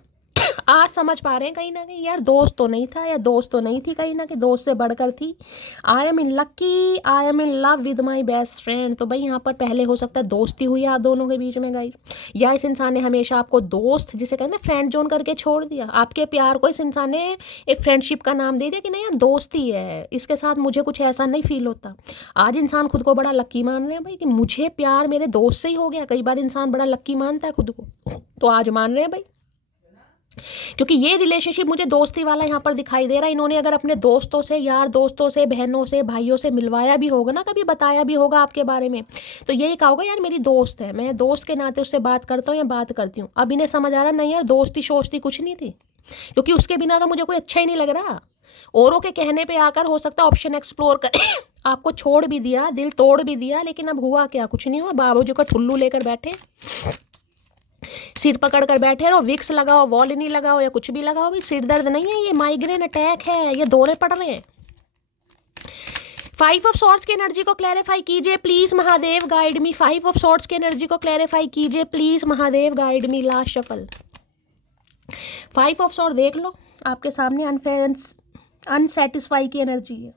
आज समझ पा रहे हैं कहीं ना कहीं यार दोस्त तो नहीं था या दोस्त तो नहीं थी, कहीं ना कहीं दोस्त से बढ़कर थी। I am in lucky, I am in love with my best friend. तो भाई यहाँ पर पहले हो सकता है दोस्ती हुई आप दोनों के बीच में गाइस, या इस इंसान ने हमेशा आपको दोस्त, जिसे कहते हैं फ्रेंड जोन करके छोड़ दिया। आपके प्यार को इस इंसान ने एक फ्रेंडशिप का नाम दे दिया कि नहीं यार दोस्ती है, इसके साथ मुझे कुछ ऐसा नहीं फील होता। आज इंसान खुद को बड़ा लक्की मान रहे हैं भाई कि मुझे प्यार मेरे दोस्त से ही हो गया। कई बार इंसान बड़ा लक्की मानता है खुद को, तो आज मान रहे हैं भाई, क्योंकि ये रिलेशनशिप मुझे दोस्ती वाला यहाँ पर दिखाई दे रहा है। इन्होंने अगर अपने दोस्तों से, यार दोस्तों से, बहनों से, भाइयों से मिलवाया भी होगा ना, कभी बताया भी होगा आपके बारे में, तो यही कहा होगा यार मेरी दोस्त है, मैं दोस्त के नाते उससे बात करता हूँ या बात करती हूँ। अब इन्हें समझ आ रहा नहीं यार दोस्ती शोस्ती कुछ नहीं थी, क्योंकि उसके बिना तो मुझे कोई अच्छा ही नहीं लग रहा। औरों के कहने पर आकर हो सकता है ऑप्शन एक्सप्लोर कर आपको छोड़ भी दिया, दिल तोड़ भी दिया, लेकिन अब हुआ क्या, कुछ नहीं हुआ। बाबूजी का ठुल्लू लेकर बैठे, सिर पकड़ कर बैठे रहो, विक्स लगाओ, वॉलिनी लगाओ या कुछ भी लगाओ, भाई सिर दर्द नहीं है, ये माइग्रेन अटैक है, ये दौरे पड़ रहे हैं। 5 ऑफ सॉर्ट्स की एनर्जी को क्लैरिफाई कीजिए please Mahadev, guide me. 5 of swords की एनर्जी को क्लैरिफाई कीजिए please Mahadev, guide me. Last shuffle 5 of sword देख लो आपके सामने, अनसेटिस्फाई की एनर्जी है।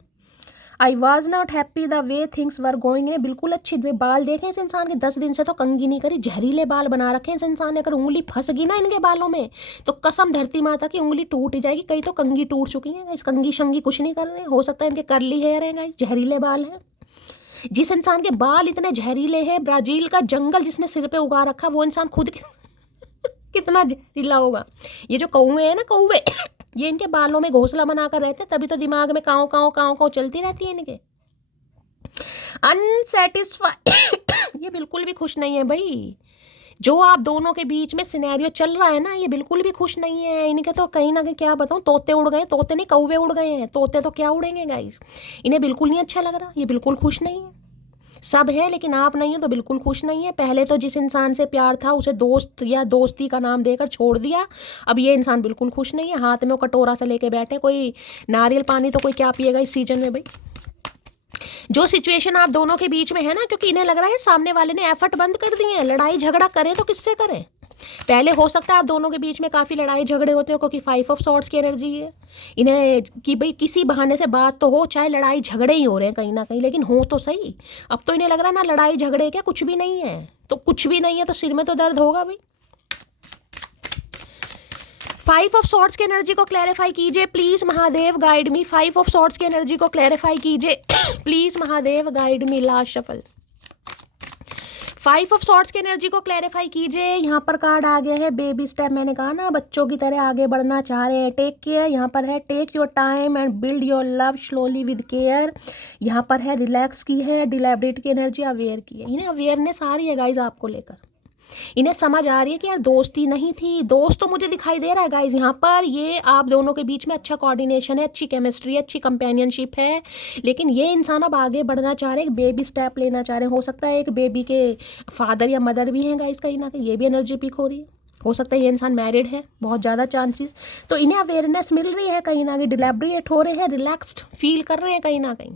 I was not happy the way things were going. ने बिल्कुल अच्छी बाल देखे इस इंसान के, 10 दिन से तो कंघी नहीं करी, जहरीले बाल बना रखे इस इंसान ने। अगर उंगली फंस गई ना इनके बालों में तो कसम धरती माता की उंगली टूट ही जाएगी। कई तो कंघी टूट चुकी है, इस कंघी शंगी कुछ नहीं कर रहे हैं। हो सकता है इनके करली हेयर है, जहरीले बाल हैं। जिस इंसान के बाल इतने जहरीले हैं, ब्राजील का जंगल जिसने सिर पे उगा रखा, वो इंसान खुद कितना जहरीला होगा। ये जो कौवे हैं ना, कौवे ये इनके बालों में घोंसला बनाकर रहते हैं, तभी तो दिमाग में काँव काँव काँव काँव चलती रहती है इनके। अनसेटिस्फाई ये बिल्कुल भी खुश नहीं है भाई। जो आप दोनों के बीच में सिनेरियो चल रहा है ना, ये बिल्कुल भी खुश नहीं है। इनके तो कहीं ना कहीं क्या बताऊं, तोते उड़ गए, तोते नहीं कौवे उड़ गए हैं, तोते तो क्या उड़ेंगे गाइस। इन्हें बिल्कुल नहीं अच्छा लग रहा, ये बिल्कुल खुश नहीं है। सब है लेकिन आप नहीं हो तो बिल्कुल खुश नहीं है। पहले तो जिस इंसान से प्यार था उसे दोस्त या दोस्ती का नाम देकर छोड़ दिया, अब ये इंसान बिल्कुल खुश नहीं है। हाथ में वो कटोरा से लेके बैठे, कोई नारियल पानी तो कोई क्या पिएगा इस सीजन में भाई। जो सिचुएशन आप दोनों के बीच में है ना, क्योंकि इन्हें लग रहा है सामने वाले ने एफर्ट बंद कर दिए हैं, लड़ाई झगड़ा करे तो किससे करें। पहले हो सकता है आप दोनों के बीच में काफ़ी लड़ाई झगड़े होते हो, क्योंकि 5 ऑफ सॉर्ड्स की एनर्जी है इन्हें कि भाई किसी बहाने से बात तो हो, चाहे लड़ाई झगड़े ही हो रहे हैं कहीं ना कहीं, लेकिन हो तो सही। अब तो इन्हें लग रहा है ना लड़ाई झगड़े क्या कुछ भी नहीं है, तो कुछ भी नहीं है तो सिर में तो दर्द होगा भाई। 5 ऑफ सॉर्ड्स की एनर्जी को क्लैरिफाई कीजिए please Mahadev, guide me. 5 of swords की एनर्जी को क्लैरिफाई कीजिए please Mahadev, guide me. Last shuffle 5 of swords की एनर्जी को क्लैरिफाई कीजिए। यहाँ पर कार्ड आ गया है बेबी स्टेप। मैंने कहा ना बच्चों की तरह आगे बढ़ना चाह रहे हैं, टेक केयर। यहाँ पर है take your time and build your love slowly with care. यहाँ पर है रिलैक्स की है, डिलेबरेट की एनर्जी, अवेयर की है। इन्हें अवेयरनेस आ रही है गाइज आपको लेकर, इन्हें समझ आ रही है कि यार दोस्ती नहीं थी, दोस्त तो मुझे दिखाई दे रहा है गाइज यहाँ पर। ये आप दोनों के बीच में अच्छा कोऑर्डिनेशन है, अच्छी केमिस्ट्री है, अच्छी कंपेनियनशिप है, लेकिन ये इंसान अब आगे बढ़ना चाह रहे हैं, एक बेबी स्टेप लेना चाह रहे हैं। हो सकता है एक बेबी के फादर या मदर भी हैं गाइज कहीं ना कहीं, ये भी एनर्जी पिक हो रही है। हो सकता है ये इंसान मैरिड है, बहुत ज़्यादा चांसेस। तो इन्हें अवेयरनेस मिल रही है कहीं ना कहीं, डिलेबरेट हो रहे हैं, रिलैक्स्ड फील कर रहे हैं कहीं ना कहीं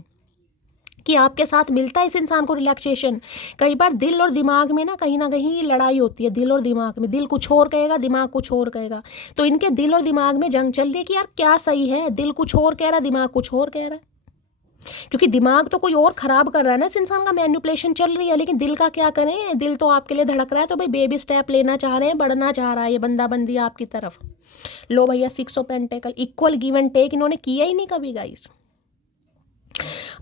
कि आपके साथ मिलता है इस इंसान को रिलैक्सेशन। कई बार दिल और दिमाग में ना कहीं लड़ाई होती है, दिल और दिमाग में। दिल कुछ और कहेगा, दिमाग कुछ और कहेगा, तो इनके दिल और दिमाग में जंग चल रही है कि यार क्या सही है। दिल कुछ और कह रहा है, दिमाग कुछ और कह रहा है, क्योंकि दिमाग तो कोई और खराब कर रहा है ना, इस इंसान का मैनिपुलेशन चल रही है। लेकिन दिल का क्या करें, दिल तो आपके लिए धड़क रहा है। तो भाई बेबी स्टेप लेना चाह रहे हैं, बढ़ना चाह रहा है ये बंदा बंदी आपकी तरफ। लो भैया 6 of pentacles, equal give and take इन्होंने किया ही नहीं कभी गाइस।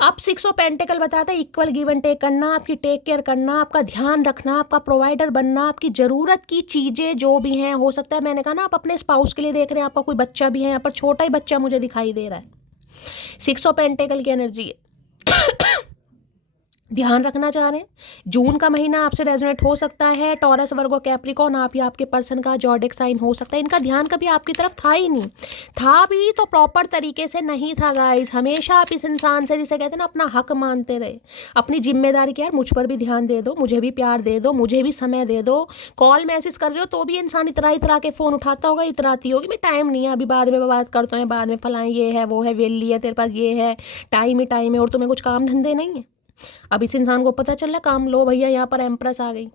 आप 6 ऑफ पेंटिकल बताते हैं इक्वल गिव एंड टेक करना, आपकी टेक केयर करना, आपका ध्यान रखना, आपका प्रोवाइडर बनना, आपकी ज़रूरत की चीज़ें जो भी हैं। हो सकता है मैंने कहा ना आप अपने स्पाउस के लिए देख रहे हैं, आपका कोई बच्चा भी है, यहाँ पर छोटा ही बच्चा मुझे दिखाई दे रहा है। 6 ऑफ पेंटिकल की एनर्जी है ध्यान रखना चाह रहे हैं। जून का महीना आपसे रेजोनेट हो सकता है, टॉरस वर्गो कैप्रिकॉर्न आप या आपके पर्सन का जॉडिक साइन हो सकता है। इनका ध्यान कभी आपकी तरफ था ही नहीं, था भी तो प्रॉपर तरीके से नहीं था गाइस। हमेशा आप इस इंसान से, जिसे कहते हैं ना, अपना हक मानते रहे, अपनी जिम्मेदारी की, यार मुझ पर भी ध्यान दे दो, मुझे भी प्यार दे दो, मुझे भी समय दे दो। कॉल मैसेज कर रहे हो तो भी इंसान इतरा के फ़ोन उठाता होगा, इतराती होगी, मैं टाइम नहीं है अभी, बाद में बात करते हैं, बाद में फलाएं, ये है वो है, वेली है तेरे पास, ये है, टाइम ही टाइम है, और तुम्हें कुछ काम धंधे नहीं है। अब इस इंसान को पता चल रहा काम। लो भैया यहाँ पर एम्प्रेस आ गई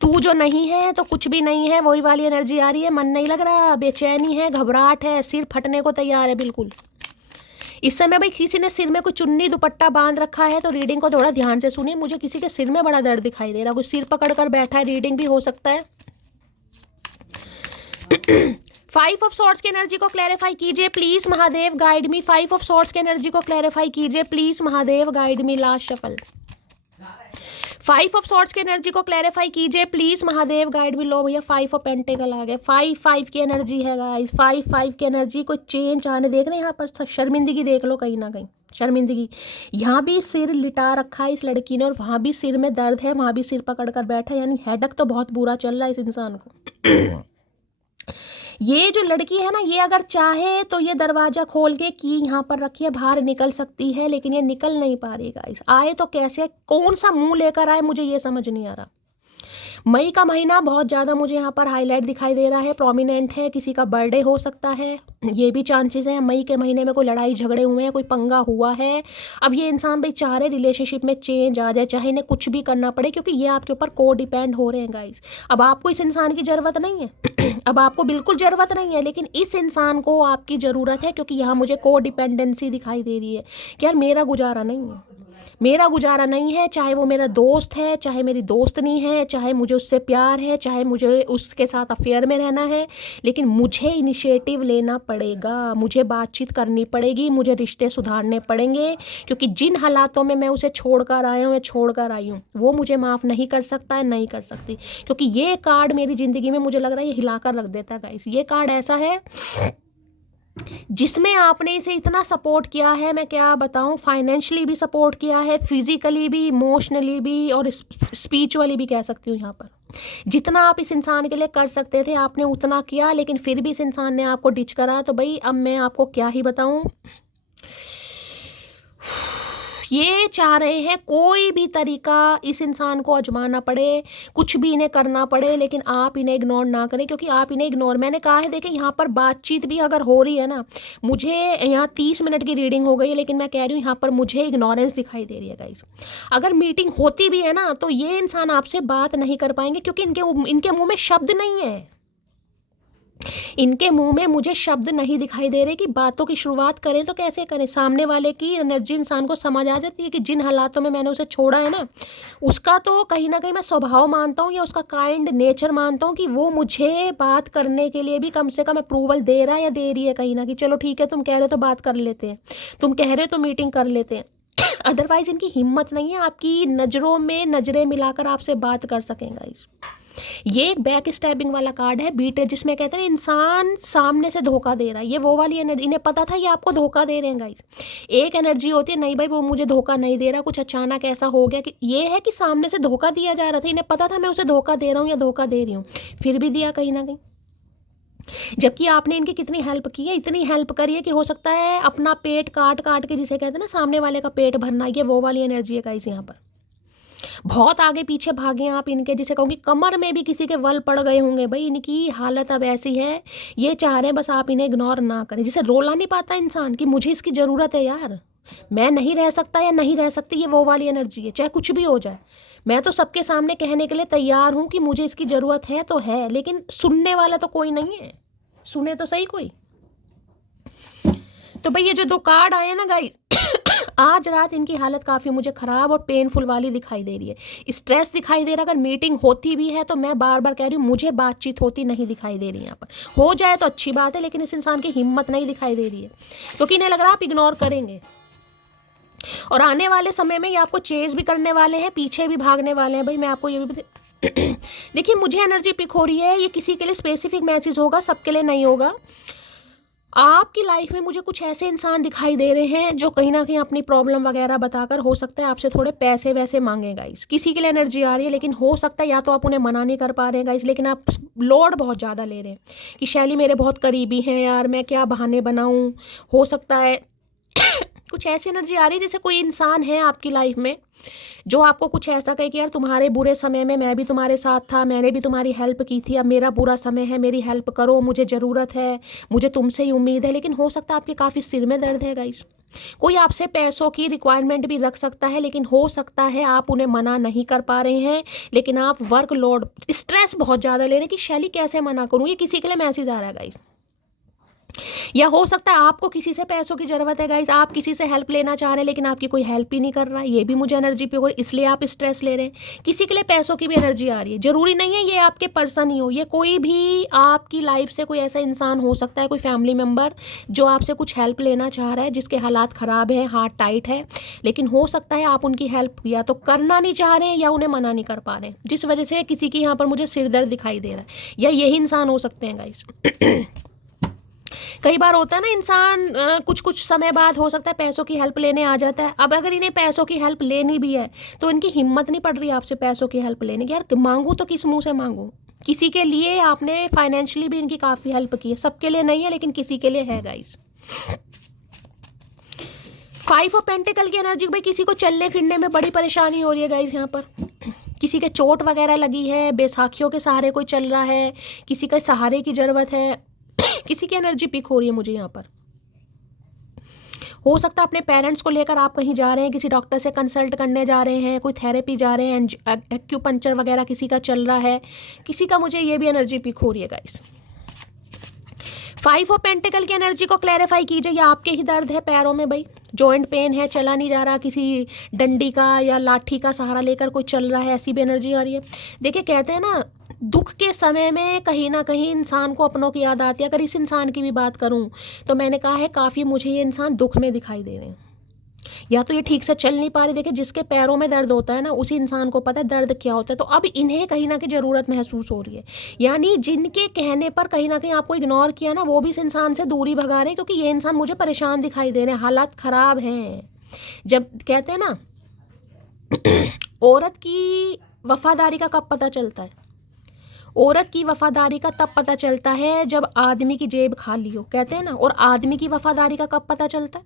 तू जो नहीं है तो कुछ भी नहीं है, वही वाली एनर्जी आ रही है। मन नहीं लग रहा, बेचैनी है, घबराहट है, सिर फटने को तैयार है बिल्कुल। इस समय भाई किसी ने सिर में कोई चुन्नी दुपट्टा बांध रखा है, तो रीडिंग को थोड़ा ध्यान से सुनिए। मुझे किसी के सिर में बड़ा दर्द दिखाई दे रहा, कुछ सिर पकड़ कर बैठा है, रीडिंग भी हो सकता है। 5 ऑफ सॉर्ड्स की एनर्जी को क्लैरिफाई कीजिए please Mahadev, guide me. 5 of swords की एनर्जी को क्लैरिफाई कीजिए please Mahadev, guide me. Last shuffle 5 of swords की एनर्जी को क्लैरिफाई कीजिए प्लीज महादेव, गाइड मी। लो भैया 5 ऑफ पेंटिकल आ गए। 5 की एनर्जी है गाइस, 5 की एनर्जी को चेंज आने देख रहे हैं। यहाँ पर शर्मिंदगी देख लो कहीं ना कहीं, शर्मिंदगी। यहाँ भी सिर लिटा रखा है इस लड़की ने, और वहाँ भी सिर में दर्द है, वहाँ भी सिर पकड़ कर बैठा है, यानी हेडक तो बहुत बुरा चल रहा है इस इंसान को। ये जो लड़की है ना, ये अगर चाहे तो ये दरवाजा खोल के की यहाँ पर रखिए, बाहर निकल सकती है, लेकिन ये निकल नहीं पा रही गाइस। आए तो कैसे, कौन सा मुंह लेकर आए, मुझे ये समझ नहीं आ रहा। मई का महीना बहुत ज़्यादा मुझे यहाँ पर हाईलाइट दिखाई दे रहा है, प्रोमिनेंट है। किसी का बर्थडे हो सकता है, ये भी चांसेस हैं। मई के महीने में कोई लड़ाई झगड़े हुए हैं, कोई पंगा हुआ है। अब ये इंसान भाई चाह रहे रिलेशनशिप में चेंज आ जाए, चाहे इन्हें कुछ भी करना पड़े, क्योंकि ये आपके ऊपर को डिपेंड हो रहे हैं गाइस। अब आपको इस इंसान की ज़रूरत नहीं है अब आपको बिल्कुल ज़रूरत नहीं है, लेकिन इस इंसान को आपकी ज़रूरत है, क्योंकि यहाँ मुझे को डिपेंडेंसी दिखाई दे रही है कि यार मेरा गुजारा नहीं है, मेरा गुजारा नहीं है। चाहे वो मेरा दोस्त है, चाहे मेरी दोस्तनी है, चाहे मुझे उससे प्यार है, चाहे मुझे उसके साथ अफेयर में रहना है, लेकिन मुझे इनिशिएटिव लेना पड़ेगा, मुझे बातचीत करनी पड़ेगी, मुझे रिश्ते सुधारने पड़ेंगे, क्योंकि जिन हालातों में मैं उसे छोड़कर आया हूँ, मैं छोड़कर आई हूँ, वो मुझे माफ़ नहीं कर सकता है, नहीं कर सकती। क्योंकि ये कार्ड मेरी ज़िंदगी में मुझे लग रहा है ये हिलाकर रख देता है गाइस। ये कार्ड ऐसा है जिसमें आपने इसे इतना सपोर्ट किया है, मैं क्या बताऊं, फाइनेंशियली भी सपोर्ट किया है, फिजिकली भी, इमोशनली भी और स्पिरिचुअली भी कह सकती हूँ। यहाँ पर जितना आप इस इंसान के लिए कर सकते थे आपने उतना किया, लेकिन फिर भी इस इंसान ने आपको डिच करा। तो भाई अब मैं आपको क्या ही बताऊं, ये चाह रहे हैं कोई भी तरीका इस इंसान को आजमाना पड़े, कुछ भी इन्हें करना पड़े, लेकिन आप इन्हें इग्नोर ना करें। क्योंकि आप इन्हें इग्नोर, मैंने कहा है, देखिए यहाँ पर बातचीत भी अगर हो रही है ना, मुझे यहाँ 30 मिनट की रीडिंग हो गई है, लेकिन मैं कह रही हूँ यहाँ पर मुझे इग्नोरेंस दिखाई दे रही है गाइस। अगर मीटिंग होती भी है ना, तो ये इंसान आपसे बात नहीं कर पाएंगे, क्योंकि इनके मुंह में शब्द नहीं है। इनके मुंह में मुझे शब्द नहीं दिखाई दे रहे कि बातों की शुरुआत करें तो कैसे करें। सामने वाले की एनर्जी इंसान को समझ आ जाती है कि जिन हालातों में मैंने उसे छोड़ा है ना, उसका तो कहीं ना कहीं मैं स्वभाव मानता हूँ या उसका काइंड नेचर मानता हूँ कि वो मुझे बात करने के लिए भी कम से कम अप्रूवल दे रहा है या दे रही है कहीं ना, कि चलो ठीक है तुम कह रहे हो तो बात कर लेते हैं, तुम कह रहे हो तो मीटिंग कर लेते हैं। अदरवाइज इनकी हिम्मत नहीं है आपकी नज़रों में नज़रें मिलाकर आपसे बात कर सकेंगा। ये एक बैक स्टैबिंग वाला कार्ड है, बीट, जिसमें कहते हैं इंसान सामने से धोखा दे रहा है। ये वो वाली एनर्जी, इन्हें पता था ये आपको धोखा दे रहे हैं गाइस। एक एनर्जी होती है नहीं भाई वो मुझे धोखा नहीं दे रहा, कुछ अचानक ऐसा हो गया कि ये है कि सामने से धोखा दिया जा रहा था। इन्हें पता था मैं उसे धोखा दे रहा हूँ या धोखा दे रही हूँ, फिर भी दिया कहीं ना कहीं। जबकि आपने इनकी कितनी हेल्प की है, इतनी हेल्प करी है कि हो सकता है अपना पेट काट काट के, जिसे कहते हैं ना सामने वाले का पेट भरना, ये वो वाली एनर्जी है गाइस। यहाँ पर बहुत आगे पीछे भागे आप इनके, जिसे कहूँगी कमर में भी किसी के वल पड़ गए होंगे। भाई इनकी हालत अब ऐसी है, ये चाह रहे हैं बस आप इन्हें इग्नोर ना करें। जिसे रोला नहीं पाता इंसान कि मुझे इसकी ज़रूरत है यार, मैं नहीं रह सकता या नहीं रह सकती, ये वो वाली एनर्जी है। चाहे कुछ भी हो जाए, मैं तो सबके सामने कहने के लिए तैयार हूँ कि मुझे इसकी ज़रूरत है तो है, लेकिन सुनने वाला तो कोई नहीं है, सुने तो सही कोई। तो भाई ये जो 2 कार्ड आए ना गाइस, आज रात इनकी हालत काफ़ी मुझे ख़राब और पेनफुल वाली दिखाई दे रही है। स्ट्रेस दिखाई दे रहा है। अगर मीटिंग होती भी है तो मैं बार बार कह रही हूँ मुझे बातचीत होती नहीं दिखाई दे रही। यहाँ पर हो जाए तो अच्छी बात है, लेकिन इस इंसान की हिम्मत नहीं दिखाई दे रही है, क्योंकि इन्हें लग रहा है आप इग्नोर करेंगे। और आने वाले समय में ये आपको चेज भी करने वाले हैं, पीछे भी भागने वाले हैं। भाई मैं आपको ये भी देखिए मुझे एनर्जी पिक हो रही है, ये किसी के लिए स्पेसिफिक मैसेज होगा, सबके लिए नहीं होगा। आपकी लाइफ में मुझे कुछ ऐसे इंसान दिखाई दे रहे हैं जो कहीं ना कहीं अपनी प्रॉब्लम वगैरह बताकर हो सकता है आपसे थोड़े पैसे वैसे मांगे गाइस। किसी के लिए एनर्जी आ रही है, लेकिन हो सकता है या तो आप उन्हें मना नहीं कर पा रहे हैं गाइस, लेकिन आप लोड बहुत ज़्यादा ले रहे हैं कि शैली मेरे बहुत करीबी हैं यार, मैं क्या बहाने बनाऊं। हो सकता है कुछ ऐसी एनर्जी आ रही है जैसे कोई इंसान है आपकी लाइफ में जो आपको कुछ ऐसा कहे कि यार तुम्हारे बुरे समय में मैं भी तुम्हारे साथ था, मैंने भी तुम्हारी हेल्प की थी, अब मेरा बुरा समय है, मेरी हेल्प करो, मुझे ज़रूरत है, मुझे तुमसे ही उम्मीद है। लेकिन हो सकता है आपके काफ़ी सिर में दर्द है गाइस, कोई आपसे पैसों की रिक्वायरमेंट भी रख सकता है, लेकिन हो सकता है आप उन्हें मना नहीं कर पा रहे हैं, लेकिन आप वर्क लोड, स्ट्रेस बहुत ज़्यादा ले रहे हैं कि शैली कैसे मना करूँ। ये किसी के लिए मैसेज आ रहा है गाइस। या हो सकता है आपको किसी से पैसों की ज़रूरत है गाइस, आप किसी से हेल्प लेना चाह रहे हैं लेकिन आपकी कोई हेल्प ही नहीं कर रहा है, ये भी मुझे एनर्जी पे हो रही, इसलिए आप स्ट्रेस ले रहे हैं। किसी के लिए पैसों की भी एनर्जी आ रही है, ज़रूरी नहीं है ये आपके पर्सन ही हो, ये कोई भी आपकी लाइफ से कोई ऐसा इंसान हो सकता है, कोई फैमिली मेम्बर जो आपसे कुछ हेल्प लेना चाह रहा है, जिसके हालात ख़राब है, हार्ट टाइट है, लेकिन हो सकता है आप उनकी हेल्प या तो करना नहीं चाह रहे हैं या उन्हें मना नहीं कर पा रहे हैं, जिस वजह से किसी की यहाँ पर मुझे सिर दर्द दिखाई दे रहा है। या यही इंसान हो सकते हैं गाइस। कई बार होता है ना इंसान कुछ कुछ समय बाद हो सकता है पैसों की हेल्प लेने आ जाता है। अब अगर इन्हें पैसों की हेल्प लेनी भी है तो इनकी हिम्मत नहीं पड़ रही आपसे पैसों की हेल्प लेने की। यार मांगू तो किस मुंह से मांगू। किसी के लिए आपने फाइनेंशियली भी इनकी काफ़ी हेल्प की है, सबके लिए नहीं है लेकिन किसी के लिए है गाइस। 5 ऑफ पेंटिकल की एनर्जी, भाई किसी को चलने फिरने में बड़ी परेशानी हो रही है गाइस। यहाँ पर किसी के चोट वगैरह लगी है, बैसाखियों के सहारे कोई चल रहा है, किसी के सहारे की ज़रूरत है, किसी की एनर्जी पिक हो रही है मुझे यहाँ पर। हो सकता है अपने पेरेंट्स को लेकर आप कहीं जा रहे हैं, किसी डॉक्टर से कंसल्ट करने जा रहे हैं, कोई थेरेपी जा रहे हैं, एक्यूपंक्चर वगैरह किसी का चल रहा है, किसी का मुझे ये भी एनर्जी पिक हो रही है गाइस। 5 ऑफ पेंटिकल की एनर्जी को क्लैरिफाई कीजिए, या आपके ही दर्द है पैरों में, भाई जॉइंट पेन है, चला नहीं जा रहा, किसी डंडी का या लाठी का सहारा लेकर कोई चल रहा है, ऐसी भी एनर्जी आ रही है। देखिए कहते हैं ना दुख के समय में कहीं ना कहीं इंसान को अपनों की याद आती है। अगर इस इंसान की भी बात करूं तो मैंने कहा है काफ़ी मुझे ये इंसान दुख में दिखाई दे रहे हैं, या तो ये ठीक से चल नहीं पा रही। देखिए जिसके पैरों में दर्द होता है ना, उसी इंसान को पता है दर्द क्या होता है। तो अब इन्हें कहीं ना कहीं ज़रूरत महसूस हो रही है, यानी जिनके कहने पर कहीं ना कहीं आपको इग्नोर किया ना, वो भी इस इंसान से दूरी भगा रहे हैं, क्योंकि ये इंसान मुझे परेशान दिखाई दे रहे हैं, हालात ख़राब हैं। जब कहते हैं ना औरत की वफादारी का कब पता चलता है, औरत की वफादारी का तब पता चलता है जब आदमी की जेब खाली हो, कहते हैं ना। और आदमी की वफादारी का कब पता चलता है,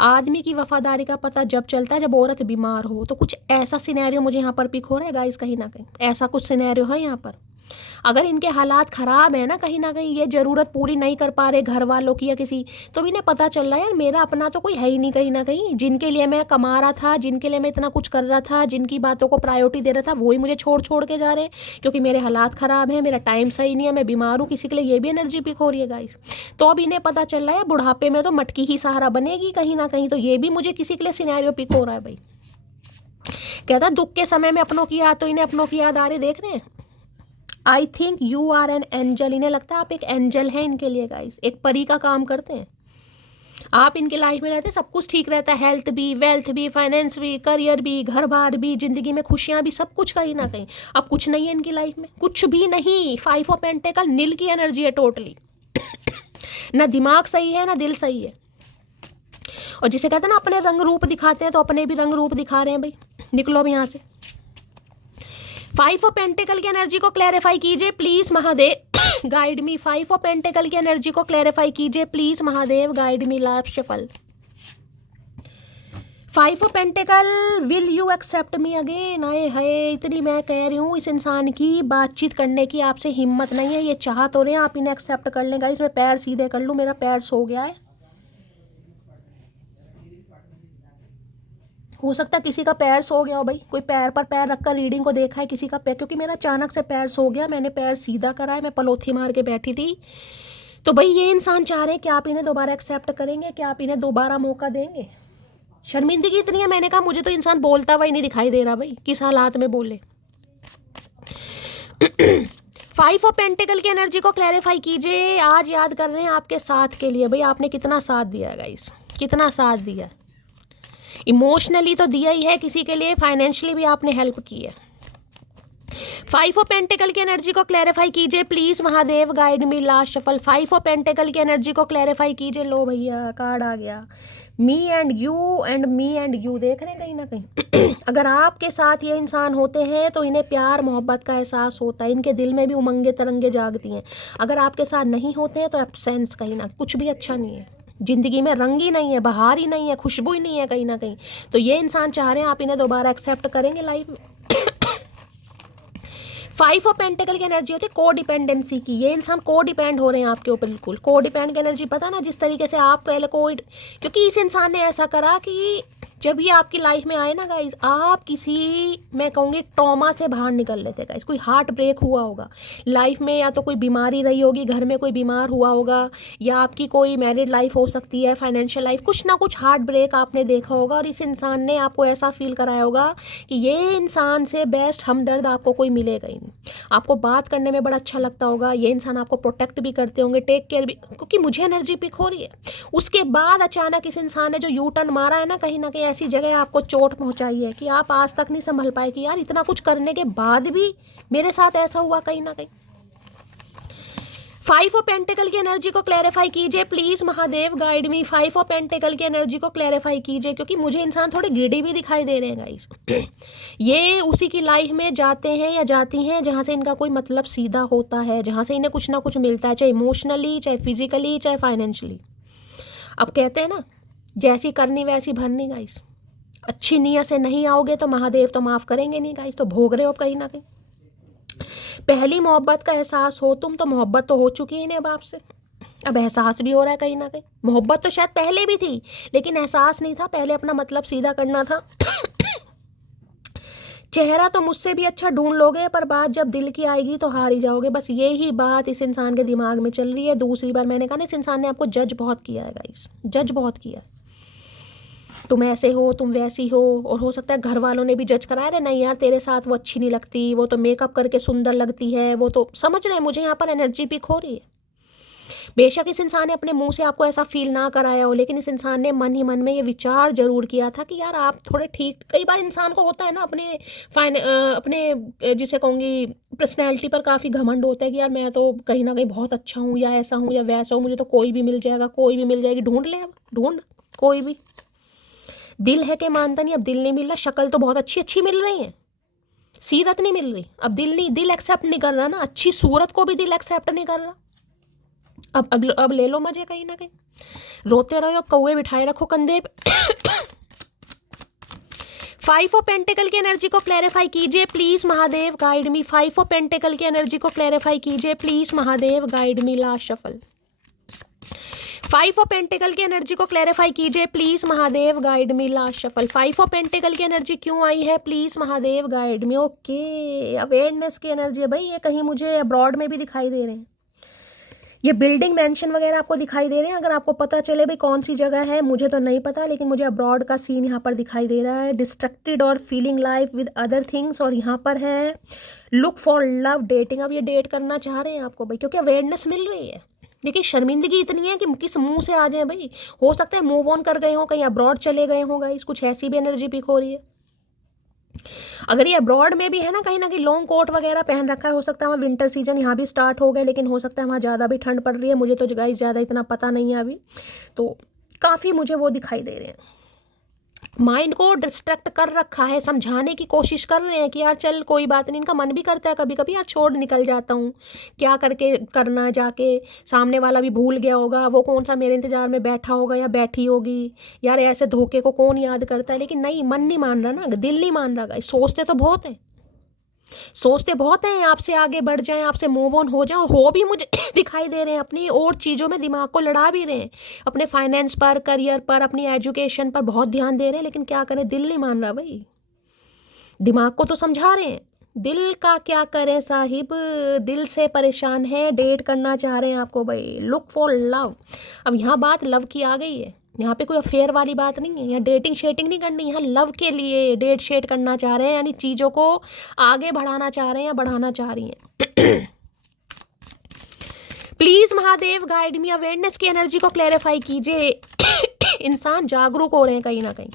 आदमी की वफादारी का पता जब चलता है जब औरत बीमार हो। तो कुछ ऐसा सिनेरियो मुझे यहाँ पर पिक हो रहा है गाइस, कहीं ना कहीं ऐसा कुछ सिनेरियो है यहाँ पर। अगर इनके हालात ख़राब है ना कहीं ये ज़रूरत पूरी नहीं कर पा रहे घर वालों की या किसी, तो इन्हें पता चल रहा है यार मेरा अपना तो कोई है ही नहीं कहीं ना कहीं। जिनके लिए मैं कमा रहा था, जिनके लिए मैं इतना कुछ कर रहा था, जिनकी बातों को प्रायोरिटी दे रहा था, वही मुझे छोड़ छोड़ के जा रहे हैं, क्योंकि मेरे हालात ख़राब हैं, मेरा टाइम सही नहीं है, मैं बीमार हूँ। किसी के लिए ये भी एनर्जी पिक हो रही है गाइस। तो अब इन्हें पता चल रहा है बुढ़ापे में तो मटकी ही सहारा बनेगी कहीं ना कहीं। तो ये भी मुझे किसी के लिए सिनेरियो पिक हो रहा है भाई। कहता दुख के समय में अपनों की याद, तो इन्हें अपनों की याद आ रही, देख रहे हैं। I think you are an angel, इन्हें लगता है आप एक एंजल हैं इनके लिए गाइस, एक परी का काम करते हैं आप इनके लाइफ में रहते हैं। सब कुछ ठीक रहता है, हेल्थ भी, वेल्थ भी, फाइनेंस भी, करियर भी, घर बार भी, जिंदगी में खुशियां भी, सब कुछ कहीं ना कहीं। अब कुछ नहीं है इनकी लाइफ में, कुछ भी नहीं। 5 ऑफ पेंटिकल नील की एनर्जी है टोटली। ना दिमाग सही है ना दिल सही है। और जिसे कहते हैं ना अपने रंग रूप दिखाते हैं, तो अपने भी रंग रूप दिखा रहे हैं भाई। निकलो अब यहाँ से। 5 ऑफ पेंटिकल की एनर्जी को क्लैरिफाई कीजिए please Mahadev, guide me. 5 of pentacles की एनर्जी को क्लैरिफाई कीजिए please Mahadev, guide me. Life shuffle. 5 of pentacles, will you accept me again. आए है, इतनी मैं कह रही हूँ इस इंसान की बातचीत करने की आपसे हिम्मत नहीं है। ये चाह तो रहे हैं आप इन्हें एक्सेप्ट कर लेंगे। इसमें पैर सीधे कर लूँ, मेरा पैर सो गया है। हो सकता है किसी का पैर सो गया हो भाई, कोई पैर पर पैर रखकर रीडिंग को देखा है किसी का पैर, क्योंकि मेरा अचानक से पैर सो गया, मैंने पैर सीधा करा है, मैं पलोथी मार के बैठी थी। तो भाई ये इंसान चाह रहे हैं कि आप इन्हें दोबारा एक्सेप्ट करेंगे, कि आप इन्हें दोबारा मौका देंगे। शर्मिंदगी इतनी है, मैंने कहा मुझे तो इंसान बोलता हुआ ही नहीं दिखाई दे रहा भाई, किस हालात में बोले। 5 ऑफ पेंटिकल की एनर्जी को क्लैरिफाई कीजिए। आज याद कर रहे हैं आपके साथ के लिए भाई, आपने कितना साथ दिया गाइस, कितना साथ दिया। इमोशनली तो दिया ही है किसी के लिए, फाइनेंशियली भी आपने हेल्प की है। 5 ऑफ पेंटिकल की एनर्जी को क्लैरिफाई कीजिए please Mahadev, guide me. Last shuffle. 5 of pentacles की एनर्जी को क्लैरिफाई कीजिए। लो भैया कार्ड आ गया, मी एंड यू देख रहे हैं कहीं ना कहीं। अगर आपके साथ ये इंसान होते हैं तो इन्हें प्यार मोहब्बत का एहसास होता है, इनके दिल में भी उमंगे तरंगे जागती हैं। अगर आपके साथ नहीं होते हैं तो एब्सेंस, कहीं ना कुछ भी अच्छा नहीं है जिंदगी में, रंग ही नहीं है, बहार ही नहीं है, खुशबू ही नहीं है कहीं ना कहीं। तो ये इंसान चाह रहे हैं आप इन्हें दोबारा एक्सेप्ट करेंगे लाइफ में। 5 ऑफ पेंटिकल की एनर्जी होती है को डिपेंडेंसी की। ये इंसान को डिपेंड हो रहे हैं आपके ऊपर, बिल्कुल को डिपेंड की एनर्जी। पता ना जिस तरीके से आप पहले क्योंकि इस इंसान ने ऐसा करा कि जब ये आपकी लाइफ में आए ना गाइज, आप किसी, मैं कहूँगी ट्रॉमा से बाहर निकल लेते गाइज। कोई हार्ट ब्रेक हुआ होगा लाइफ में, या तो कोई बीमारी रही होगी, घर में कोई बीमार हुआ होगा, या आपकी कोई मैरिड लाइफ हो सकती है, फाइनेंशियल लाइफ, कुछ ना कुछ हार्ट ब्रेक आपने देखा होगा। और इस इंसान ने आपको ऐसा फील कराया होगा कि ये इंसान से बेस्ट हमदर्द आपको कोई मिलेगा ही नहीं। आपको बात करने में बड़ा अच्छा लगता होगा, ये इंसान आपको प्रोटेक्ट भी करते होंगे, टेक केयर भी, क्योंकि मुझे एनर्जी पिक हो रही है। उसके बाद अचानक इस इंसान ने जो यू टर्न मारा है ना, कहीं ना कहीं ऐसी जगह आपको चोट पहुंचाई है कि आप आज तक नहीं संभल पाए कि यार इतना कुछ करने के बाद भी मेरे साथ ऐसा हुआ कहीं ना कहीं। 5 ऑफ पेंटिकल की एनर्जी को क्लैरिफाई कीजिए please Mahadev, guide me. 5 of pentacles की एनर्जी को क्लैरिफाई कीजिए, क्योंकि मुझे इंसान थोड़े ग्रीडी भी दिखाई दे रहे हैं गाइस। ये उसी की लाइफ में जाते हैं या जाती हैं जहाँ से इनका कोई मतलब सीधा होता है, जहाँ से इन्हें कुछ ना कुछ मिलता है, चाहे इमोशनली, चाहे फिजिकली, चाहे फाइनेंशियली। अब कहते हैं ना जैसी करनी वैसी भरनी गाइस। अच्छी नीयत से नहीं आओगे तो महादेव तो माफ़ करेंगे नहीं गाइस। तो भोग रहे हो कहीं ना कहीं। पहली मोहब्बत का एहसास हो तुम, तो मोहब्बत तो हो चुकी है इन्हें अब आपसे, अब एहसास भी हो रहा है कहीं ना कहीं। मोहब्बत तो शायद पहले भी थी लेकिन एहसास नहीं था, पहले अपना मतलब सीधा करना था। चेहरा तो मुझसे भी अच्छा ढूंढ लोगे, पर बात जब दिल की आएगी तो हार ही जाओगे। बस यही बात इस इंसान के दिमाग में चल रही है। दूसरी बार मैंने कहा ना, इस इंसान ने आपको जज बहुत किया है गाइस, जज बहुत किया है। तुम ऐसे हो, तुम वैसी हो, और हो सकता है घर वालों ने भी जज कराया रे, नहीं यार तेरे साथ वो अच्छी नहीं लगती, वो तो मेकअप करके सुंदर लगती है, वो तो, समझ रहे हैं मुझे यहाँ पर एनर्जी पिक हो रही है। बेशक इस इंसान ने अपने मुंह से आपको ऐसा फील ना कराया हो, लेकिन इस इंसान ने मन ही मन में ये विचार जरूर किया था कि यार आप थोड़े ठीक। कई बार इंसान को होता है ना अपने जिसे कहूँगी पर्सनैलिटी पर काफ़ी घमंड होता है कि यार मैं तो कहीं ना कहीं बहुत अच्छा हूँ या ऐसा हूँ या वैसा हूँ, मुझे तो कोई भी मिल जाएगा, कोई भी मिल जाएगी। ढूंढ ले, अब ढूंढ कोई भी। दिल है कि मानता नहीं, अब दिल नहीं मिल रहा। शक्ल तो बहुत अच्छी अच्छी मिल रही है, सीरत नहीं मिल रही। अब दिल नहीं, दिल एक्सेप्ट नहीं कर रहा ना, अच्छी सूरत को भी दिल एक्सेप्ट नहीं कर रहा। अब ले लो मजे कहीं ना कहीं, रोते रहो, अब कौए बिठाए रखो कंधे पे। 5 ऑफ पेंटिकल की एनर्जी को क्लैरिफाई कीजिए please Mahadev, guide me. 5 of pentacles की एनर्जी को क्लैरिफाई कीजिए please Mahadev, guide me. Last shuffle. 5 of pentacles की एनर्जी को क्लैरिफाई कीजिए please Mahadev, guide me. Last shuffle. 5 of pentacles की एनर्जी क्यों आई है, please Mahadev, guide me. Okay, awareness की एनर्जी है भाई। ये कहीं मुझे अब्रॉड में भी दिखाई दे रहे हैं, ये बिल्डिंग मेंशन वगैरह आपको दिखाई दे रहे हैं। अगर आपको पता चले भाई कौन सी जगह है, मुझे तो नहीं पता, लेकिन मुझे अब्रॉड का सीन यहाँ पर दिखाई दे रहा है। डिस्ट्रक्टेड और feeling life with other things, और यहाँ पर है लुक फॉर लव, डेटिंग। अब ये डेट करना चाह रहे हैं आपको भाई, क्योंकि अवेयरनेस मिल रही है। देखिए शर्मिंदगी इतनी है कि किस मुंह से आ जाए भाई। हो सकता है मूव ऑन कर गए हो, कहीं अब्रॉड चले गए हो गाइस, कुछ ऐसी भी एनर्जी पिक हो रही है। अगर ये अब्रॉड में भी है ना कहीं लॉन्ग कोट वगैरह पहन रखा है, हो सकता है वहाँ विंटर सीजन यहाँ भी स्टार्ट हो गए, लेकिन हो सकता है वहाँ ज़्यादा भी ठंड पड़ रही है। मुझे तो गाइस ज़्यादा इतना पता नहीं है अभी, तो काफ़ी मुझे वो दिखाई दे रहे हैं। माइंड को डिस्ट्रैक्ट कर रखा है, समझाने की कोशिश कर रहे हैं कि यार चल कोई बात नहीं। इनका मन भी करता है कभी कभी यार छोड़ निकल जाता हूँ, क्या करके करना, जाके सामने वाला भी भूल गया होगा, वो कौन सा मेरे इंतजार में बैठा होगा या बैठी होगी, यार ऐसे धोखे को कौन याद करता है। लेकिन नहीं, मन नहीं मान रहा ना, दिल नहीं मान रहा। सोचते तो बहुत है, सोचते बहुत हैं आपसे आगे बढ़ जाएं, आपसे मूव ऑन हो जाएं, हो भी मुझे दिखाई दे रहे हैं। अपनी और चीज़ों में दिमाग को लड़ा भी रहे हैं, अपने फाइनेंस पर, करियर पर, अपनी एजुकेशन पर बहुत ध्यान दे रहे हैं, लेकिन क्या करें, दिल नहीं मान रहा भाई। दिमाग को तो समझा रहे हैं, दिल का क्या करें साहिब, दिल से परेशान है, डेट करना चाह रहे हैं आपको भाई। Look for love. अब यहाँ बात लव की आ गई है, यहाँ पे कोई अफेयर वाली बात नहीं है, यहाँ डेटिंग शेटिंग नहीं करनी, यहाँ लव के लिए डेट शेट करना चाह रहे हैं, यानी चीज़ों को आगे बढ़ाना चाह रहे हैं या बढ़ाना चाह रही हैं। Please Mahadev guide me, awareness की एनर्जी को क्लैरिफाई कीजिए। इंसान जागरूक हो रहे हैं कहीं ना कहीं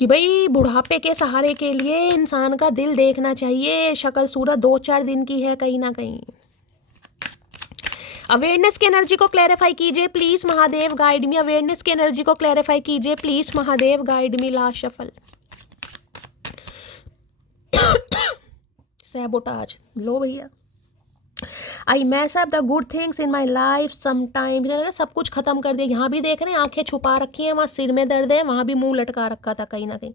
कि भाई बुढ़ापे के सहारे के लिए इंसान का दिल देखना चाहिए, शक्ल सूरत 2-4 दिन की है कहीं ना कहीं। अवेयरनेस की एनर्जी को क्लैरिफाई कीजिए please Mahadev, guide me. Awareness की एनर्जी को क्लैरिफाई कीजिए please Mahadev, guide me. Last shuffle. Sabotage लो भैया। I mess up the good things in my life sometime, सब कुछ खत्म कर दिया। यहाँ भी देख रहे हैं आंखें छुपा रखी हैं, वहाँ सिर में दर्द है, वहाँ भी मुंह लटका रखा था कहीं ना कहीं।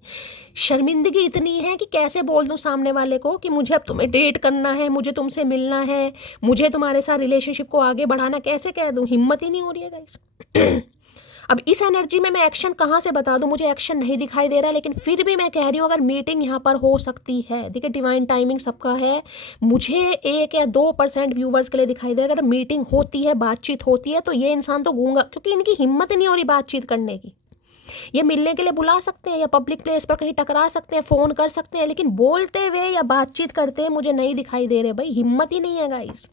शर्मिंदगी इतनी है कि कैसे बोल दूँ सामने वाले को कि मुझे अब तुम्हें डेट करना है, मुझे तुमसे मिलना है, मुझे तुम्हारे साथ रिलेशनशिप को आगे बढ़ाना, कैसे कह दूँ, हिम्मत ही नहीं हो रही है गाइस। अब इस एनर्जी में मैं एक्शन कहाँ से बता दूं, मुझे एक्शन नहीं दिखाई दे रहा, लेकिन फिर भी मैं कह रही हूँ अगर मीटिंग यहाँ पर हो सकती है। देखिए डिवाइन टाइमिंग सबका है, मुझे 1 या 2% व्यूवर्स के लिए दिखाई दे, अगर मीटिंग होती है, बातचीत होती है, तो ये इंसान तो गूंगा, क्योंकि इनकी हिम्मत नहीं हो रही बातचीत करने की। ये मिलने के लिए बुला सकते हैं या पब्लिक प्लेस पर कहीं टकरा सकते हैं, फ़ोन कर सकते हैं, लेकिन बोलते हुए या बातचीत करते मुझे नहीं दिखाई दे रहे भाई। हिम्मत ही नहीं है गाइस।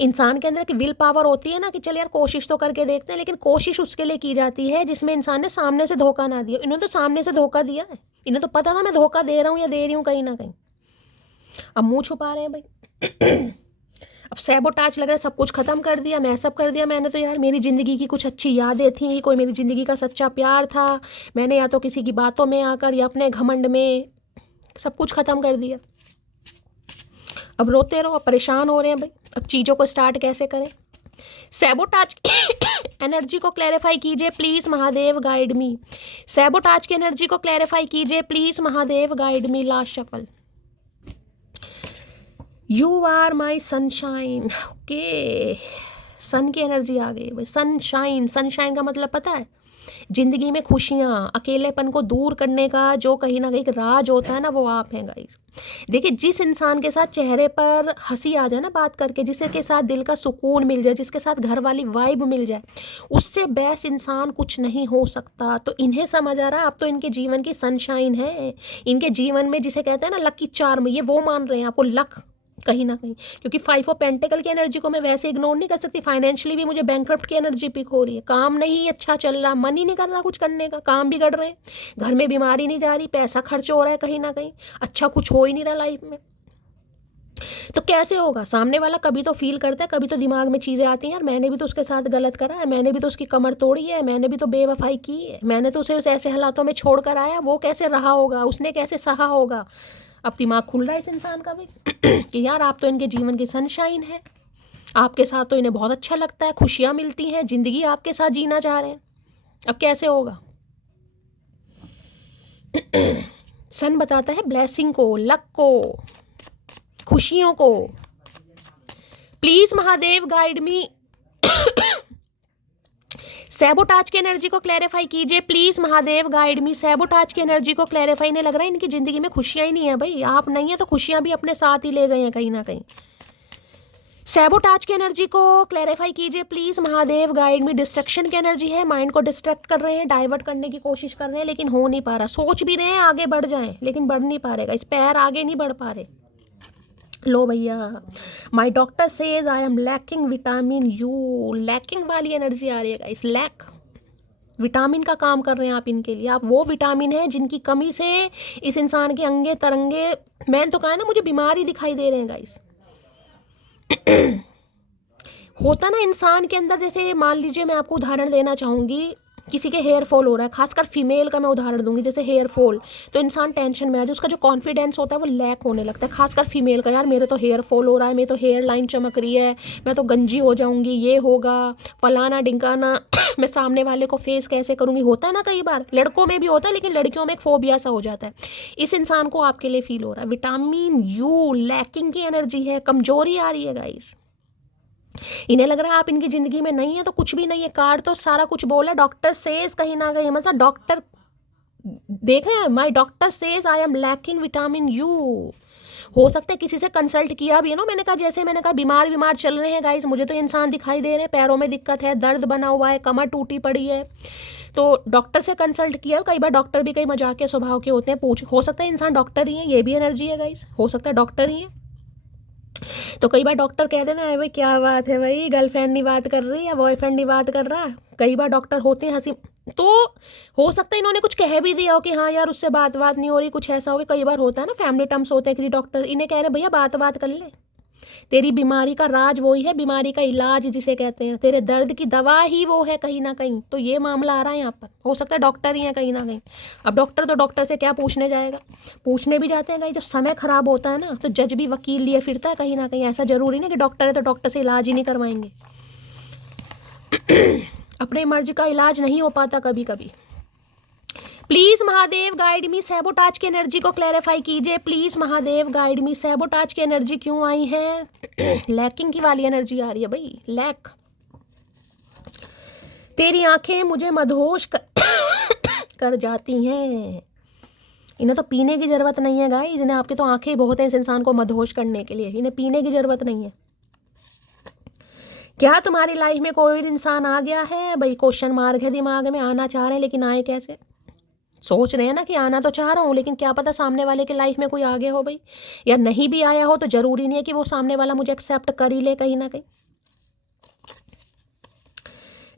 इंसान के अंदर की विल पावर होती है ना कि चल यार कोशिश तो करके देखते हैं, लेकिन कोशिश उसके लिए की जाती है जिसमें इंसान ने सामने से धोखा ना दिया। इन्होंने तो सामने से धोखा दिया है, इन्हें तो पता था मैं धोखा दे रहा हूँ या दे रही हूँ कहीं ना कहीं। अब मुंह छुपा रहे हैं भाई। अब सैबोटाज लग रहा है, सब कुछ खत्म कर दिया, मैं सब कर दिया मैंने, तो यार मेरी ज़िंदगी की कुछ अच्छी यादें थी, कोई मेरी ज़िंदगी का सच्चा प्यार था, मैंने या तो किसी की बातों में आकर या अपने घमंड में सब कुछ ख़त्म कर दिया। अब रोते रहो, परेशान हो रहे हैं भाई। अब चीज़ों को स्टार्ट कैसे करें। सैबोटाज एनर्जी को क्लैरिफाई कीजिए please Mahadev, guide me. Sabotage की एनर्जी को क्लैरिफाई कीजिए please Mahadev, guide me. Last shuffle. You are my sunshine. Okay, sun की एनर्जी आ गई भाई। सनशाइन, सनशाइन का मतलब पता है, जिंदगी में खुशियाँ, अकेलेपन को दूर करने का जो कहीं ना कहीं राज होता है ना, वो आप हैं गाइस। देखिए जिस इंसान के साथ चेहरे पर हंसी आ जाए ना बात करके, जिसके के साथ दिल का सुकून मिल जाए, जिसके साथ घर वाली वाइब मिल जाए, उससे बेस्ट इंसान कुछ नहीं हो सकता। तो इन्हें समझ आ रहा है आप तो इनके जीवन की सनशाइन है, इनके जीवन में जिसे कहते हैं ना लकी चार्म, ये वो मान रहे हैं आपको। लक कहीं ना कहीं, क्योंकि 5 ऑफ पेंटिकल की एनर्जी को मैं वैसे इग्नोर नहीं कर सकती। फाइनेंशियली भी मुझे बैंकक्रप्ट की एनर्जी पिक हो रही है, काम नहीं अच्छा चल रहा, मन ही नहीं कर रहा कुछ करने का, काम बिगड़ रहे हैं, घर में बीमारी नहीं जा रही, पैसा खर्च हो रहा है कहीं ना कहीं, अच्छा कुछ हो ही नहीं रहा लाइफ में। तो कैसे होगा? सामने वाला कभी तो फील करता है, कभी तो दिमाग में चीज़ें आती हैं, यार मैंने भी तो उसके साथ गलत करा है, मैंने भी तो उसकी कमर तोड़ी है, मैंने भी तो बेवफाई की है, मैंने तो उसे ऐसे हालातों में छोड़ कर आया, वो कैसे रहा होगा, उसने कैसे सहा होगा। अब दिमाग खुल रहा है इस इंसान का भी कि यार आप तो इनके जीवन की सनशाइन है, आपके साथ तो इन्हें बहुत अच्छा लगता है, खुशियाँ मिलती हैं, ज़िंदगी आपके साथ जीना चाह रहे हैं। अब कैसे होगा? सन बताता है ब्लेसिंग को, लक को, खुशियों को। Please Mahadev guide me, sabotage की एनर्जी को क्लैरिफाई कीजिए। Please Mahadev guide me, sabotage की एनर्जी को क्लैरिफाई। नहीं लग रहा है इनकी जिंदगी में खुशियां ही नहीं है भाई, आप नहीं है तो खुशियां भी अपने साथ ही ले गए हैं कहीं ना कहीं। सैबोटाज की एनर्जी को क्लैरिफाई कीजिए please Mahadev guide me. Destruction की एनर्जी है, माइंड को डिस्ट्रैक्ट कर रहे हैं, डाइवर्ट करने की कोशिश कर रहे हैं, लेकिन हो नहीं पा रहा। सोच भी रहे हैं आगे बढ़ जाएं, लेकिन बढ़ नहीं पा रहेगा, इस पैर आगे नहीं बढ़ पा रहे। लो भैया, माई doctor says I am lacking vitamin you, lacking वाली एनर्जी आ रही है गाइस, लैक विटामिन का काम कर रहे हैं आप इनके लिए। आप वो विटामिन है जिनकी कमी से इस इंसान के अंगे तरंगे, मैंने तो कहा ना मुझे बीमारी दिखाई दे रहे हैं गाइस। होता ना इंसान के अंदर, जैसे मान लीजिए मैं आपको उदाहरण देना चाहूँगी, किसी के हेयर फॉल हो रहा है, खासकर फीमेल का मैं उदाहरण दूंगी, जैसे हेयर फॉल, तो इंसान टेंशन में आ जाए, उसका जो कॉन्फिडेंस होता है वो लैक होने लगता है, खासकर फीमेल का। यार मेरे तो हेयर फॉल हो रहा है, मेरे तो हेयर लाइन चमक रही है, मैं तो गंजी हो जाऊंगी, ये होगा फलाना डिंकाना, मैं सामने वाले को फेस कैसे करूंगी। होता है ना कई बार, लड़कों में भी होता है, लेकिन लड़कियों में एक फोबिया सा हो जाता है। इस इंसान को आपके लिए फील हो रहा है, विटामिन यू लैकिंग की एनर्जी है, कमजोरी आ रही है गाइस। इन्हें लग रहा है आप इनकी जिंदगी में नहीं है तो कुछ भी नहीं है। कार्ड तो सारा कुछ बोला, डॉक्टर सेज कहीं ना कहीं, मतलब डॉक्टर देख रहे हैं, माई doctor says I am lacking vitamin you. हो सकता है किसी से कंसल्ट किया भी है ना, मैंने कहा जैसे मैंने कहा बीमार चल रहे हैं गाइस, मुझे तो इंसान दिखाई दे रहे हैं, पैरों में दिक्कत है, दर्द बना हुआ है, कमर टूटी पड़ी है, तो डॉक्टर से कंसल्ट किया। कई बार डॉक्टर भी कई मजाक के स्वभाव के होते हैं, पूछ हो सकता है इंसान डॉक्टर ही है, ये भी एनर्जी है गाइस, हो सकता है डॉक्टर ही है। तो कई बार डॉक्टर कह देना है भाई क्या बात है भाई, गर्लफ्रेंड नहीं बात कर रही या बॉयफ्रेंड नहीं बात कर रहा। कई बार डॉक्टर होते हैं हंसी, तो हो सकता है इन्होंने कुछ कह भी दिया हो कि हाँ यार उससे बात नहीं हो रही, कुछ ऐसा हो गया। कई बार होता है ना, फैमिली टर्म्स होते हैं, किसी डॉक्टर इन्हें कह रहे हैं भैया बात कर ले, तेरी बीमारी का राज वही है, बीमारी का इलाज जिसे कहते हैं, तेरे दर्द की दवा ही वो है कहीं ना कहीं। तो ये मामला आ रहा है यहाँ पर, हो सकता है डॉक्टर ही है कहीं ना कहीं। अब डॉक्टर तो डॉक्टर से क्या पूछने जाएगा, पूछने भी जाते हैं कहीं, जब समय खराब होता है ना तो जज भी वकील लिए फिरता है कहीं ना कहीं। ऐसा जरूरी नहीं कि डॉक्टर है तो डॉक्टर से इलाज ही नहीं करवाएंगे। अपने मर्जी का इलाज नहीं हो पाता कभी कभी। Please Mahadev guide me, sabotage की एनर्जी को क्लैरिफाई कीजिए। Please Mahadev guide me, sabotage की एनर्जी क्यों आई है? लैकिंग की वाली एनर्जी आ रही है भाई, लैक। तेरी आंखें मुझे मदहोश कर जाती हैं। इन्हें तो पीने की जरूरत नहीं है गाइस, इन्हें आपके तो आंखें बहुत हैं इस इंसान को मदहोश करने के लिए, इन्हें पीने की जरूरत नहीं है। क्या तुम्हारी लाइफ में कोई इंसान आ गया है भाई? क्वेश्चन मार्क है दिमाग में, आना चाह रहे हैं लेकिन आए कैसे? सोच रहे हैं ना कि आना तो चाह रहा हूँ, लेकिन क्या पता सामने वाले के लाइफ में कोई आ गया हो भाई, या नहीं भी आया हो तो जरूरी नहीं है कि वो सामने वाला मुझे एक्सेप्ट कर ही ले कहीं ना कहीं।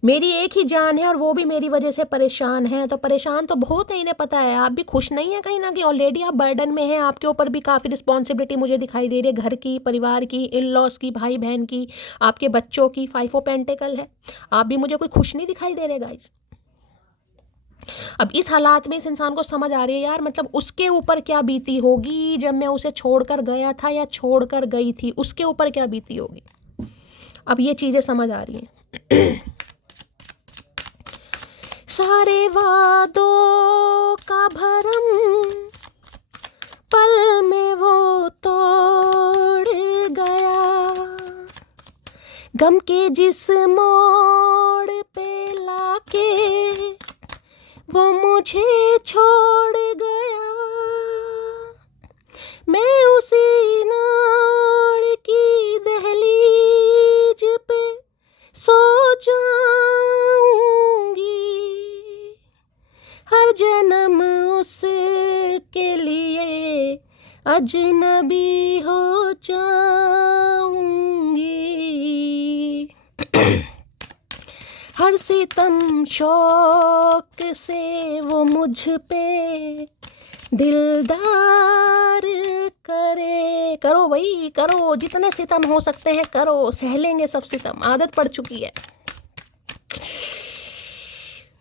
मेरी एक ही जान है और वो भी मेरी वजह से परेशान है। तो परेशान तो बहुत है, इन्हें पता है आप भी खुश नहीं है कहीं ना कहीं, ऑलरेडी आप बर्डन में हैं, आपके ऊपर भी काफ़ी रिस्पॉन्सिबिलिटी मुझे दिखाई दे रही है, घर की, परिवार की, इन लॉज की, भाई बहन की, आपके बच्चों की। 5 ऑफ पेंटिकल है, आप भी मुझे कोई खुश नहीं दिखाई दे रहे गाइस। अब इस हालात में इस इंसान को समझ आ रही है यार, मतलब उसके ऊपर क्या बीती होगी जब मैं उसे छोड़कर गया था या छोड़कर गई थी, उसके ऊपर क्या बीती होगी। अब ये चीज़ें समझ आ रही हैं। सारे वादों का भरम पल में वो तोड़ गया, गम के जिस मोड़ पे लाके वो मुझे छोड़ गया, मैं उसी नाड़ की दहलीज पे सो जाऊंगी, हर जन्म उसके लिए अजनबी हो जाऊंगी। हर सितम शौक से वो मुझ पे दिलदार करे। करो भाई करो, जितने सितम हो सकते हैं करो, सह लेंगे सब सितम, आदत पड़ चुकी है।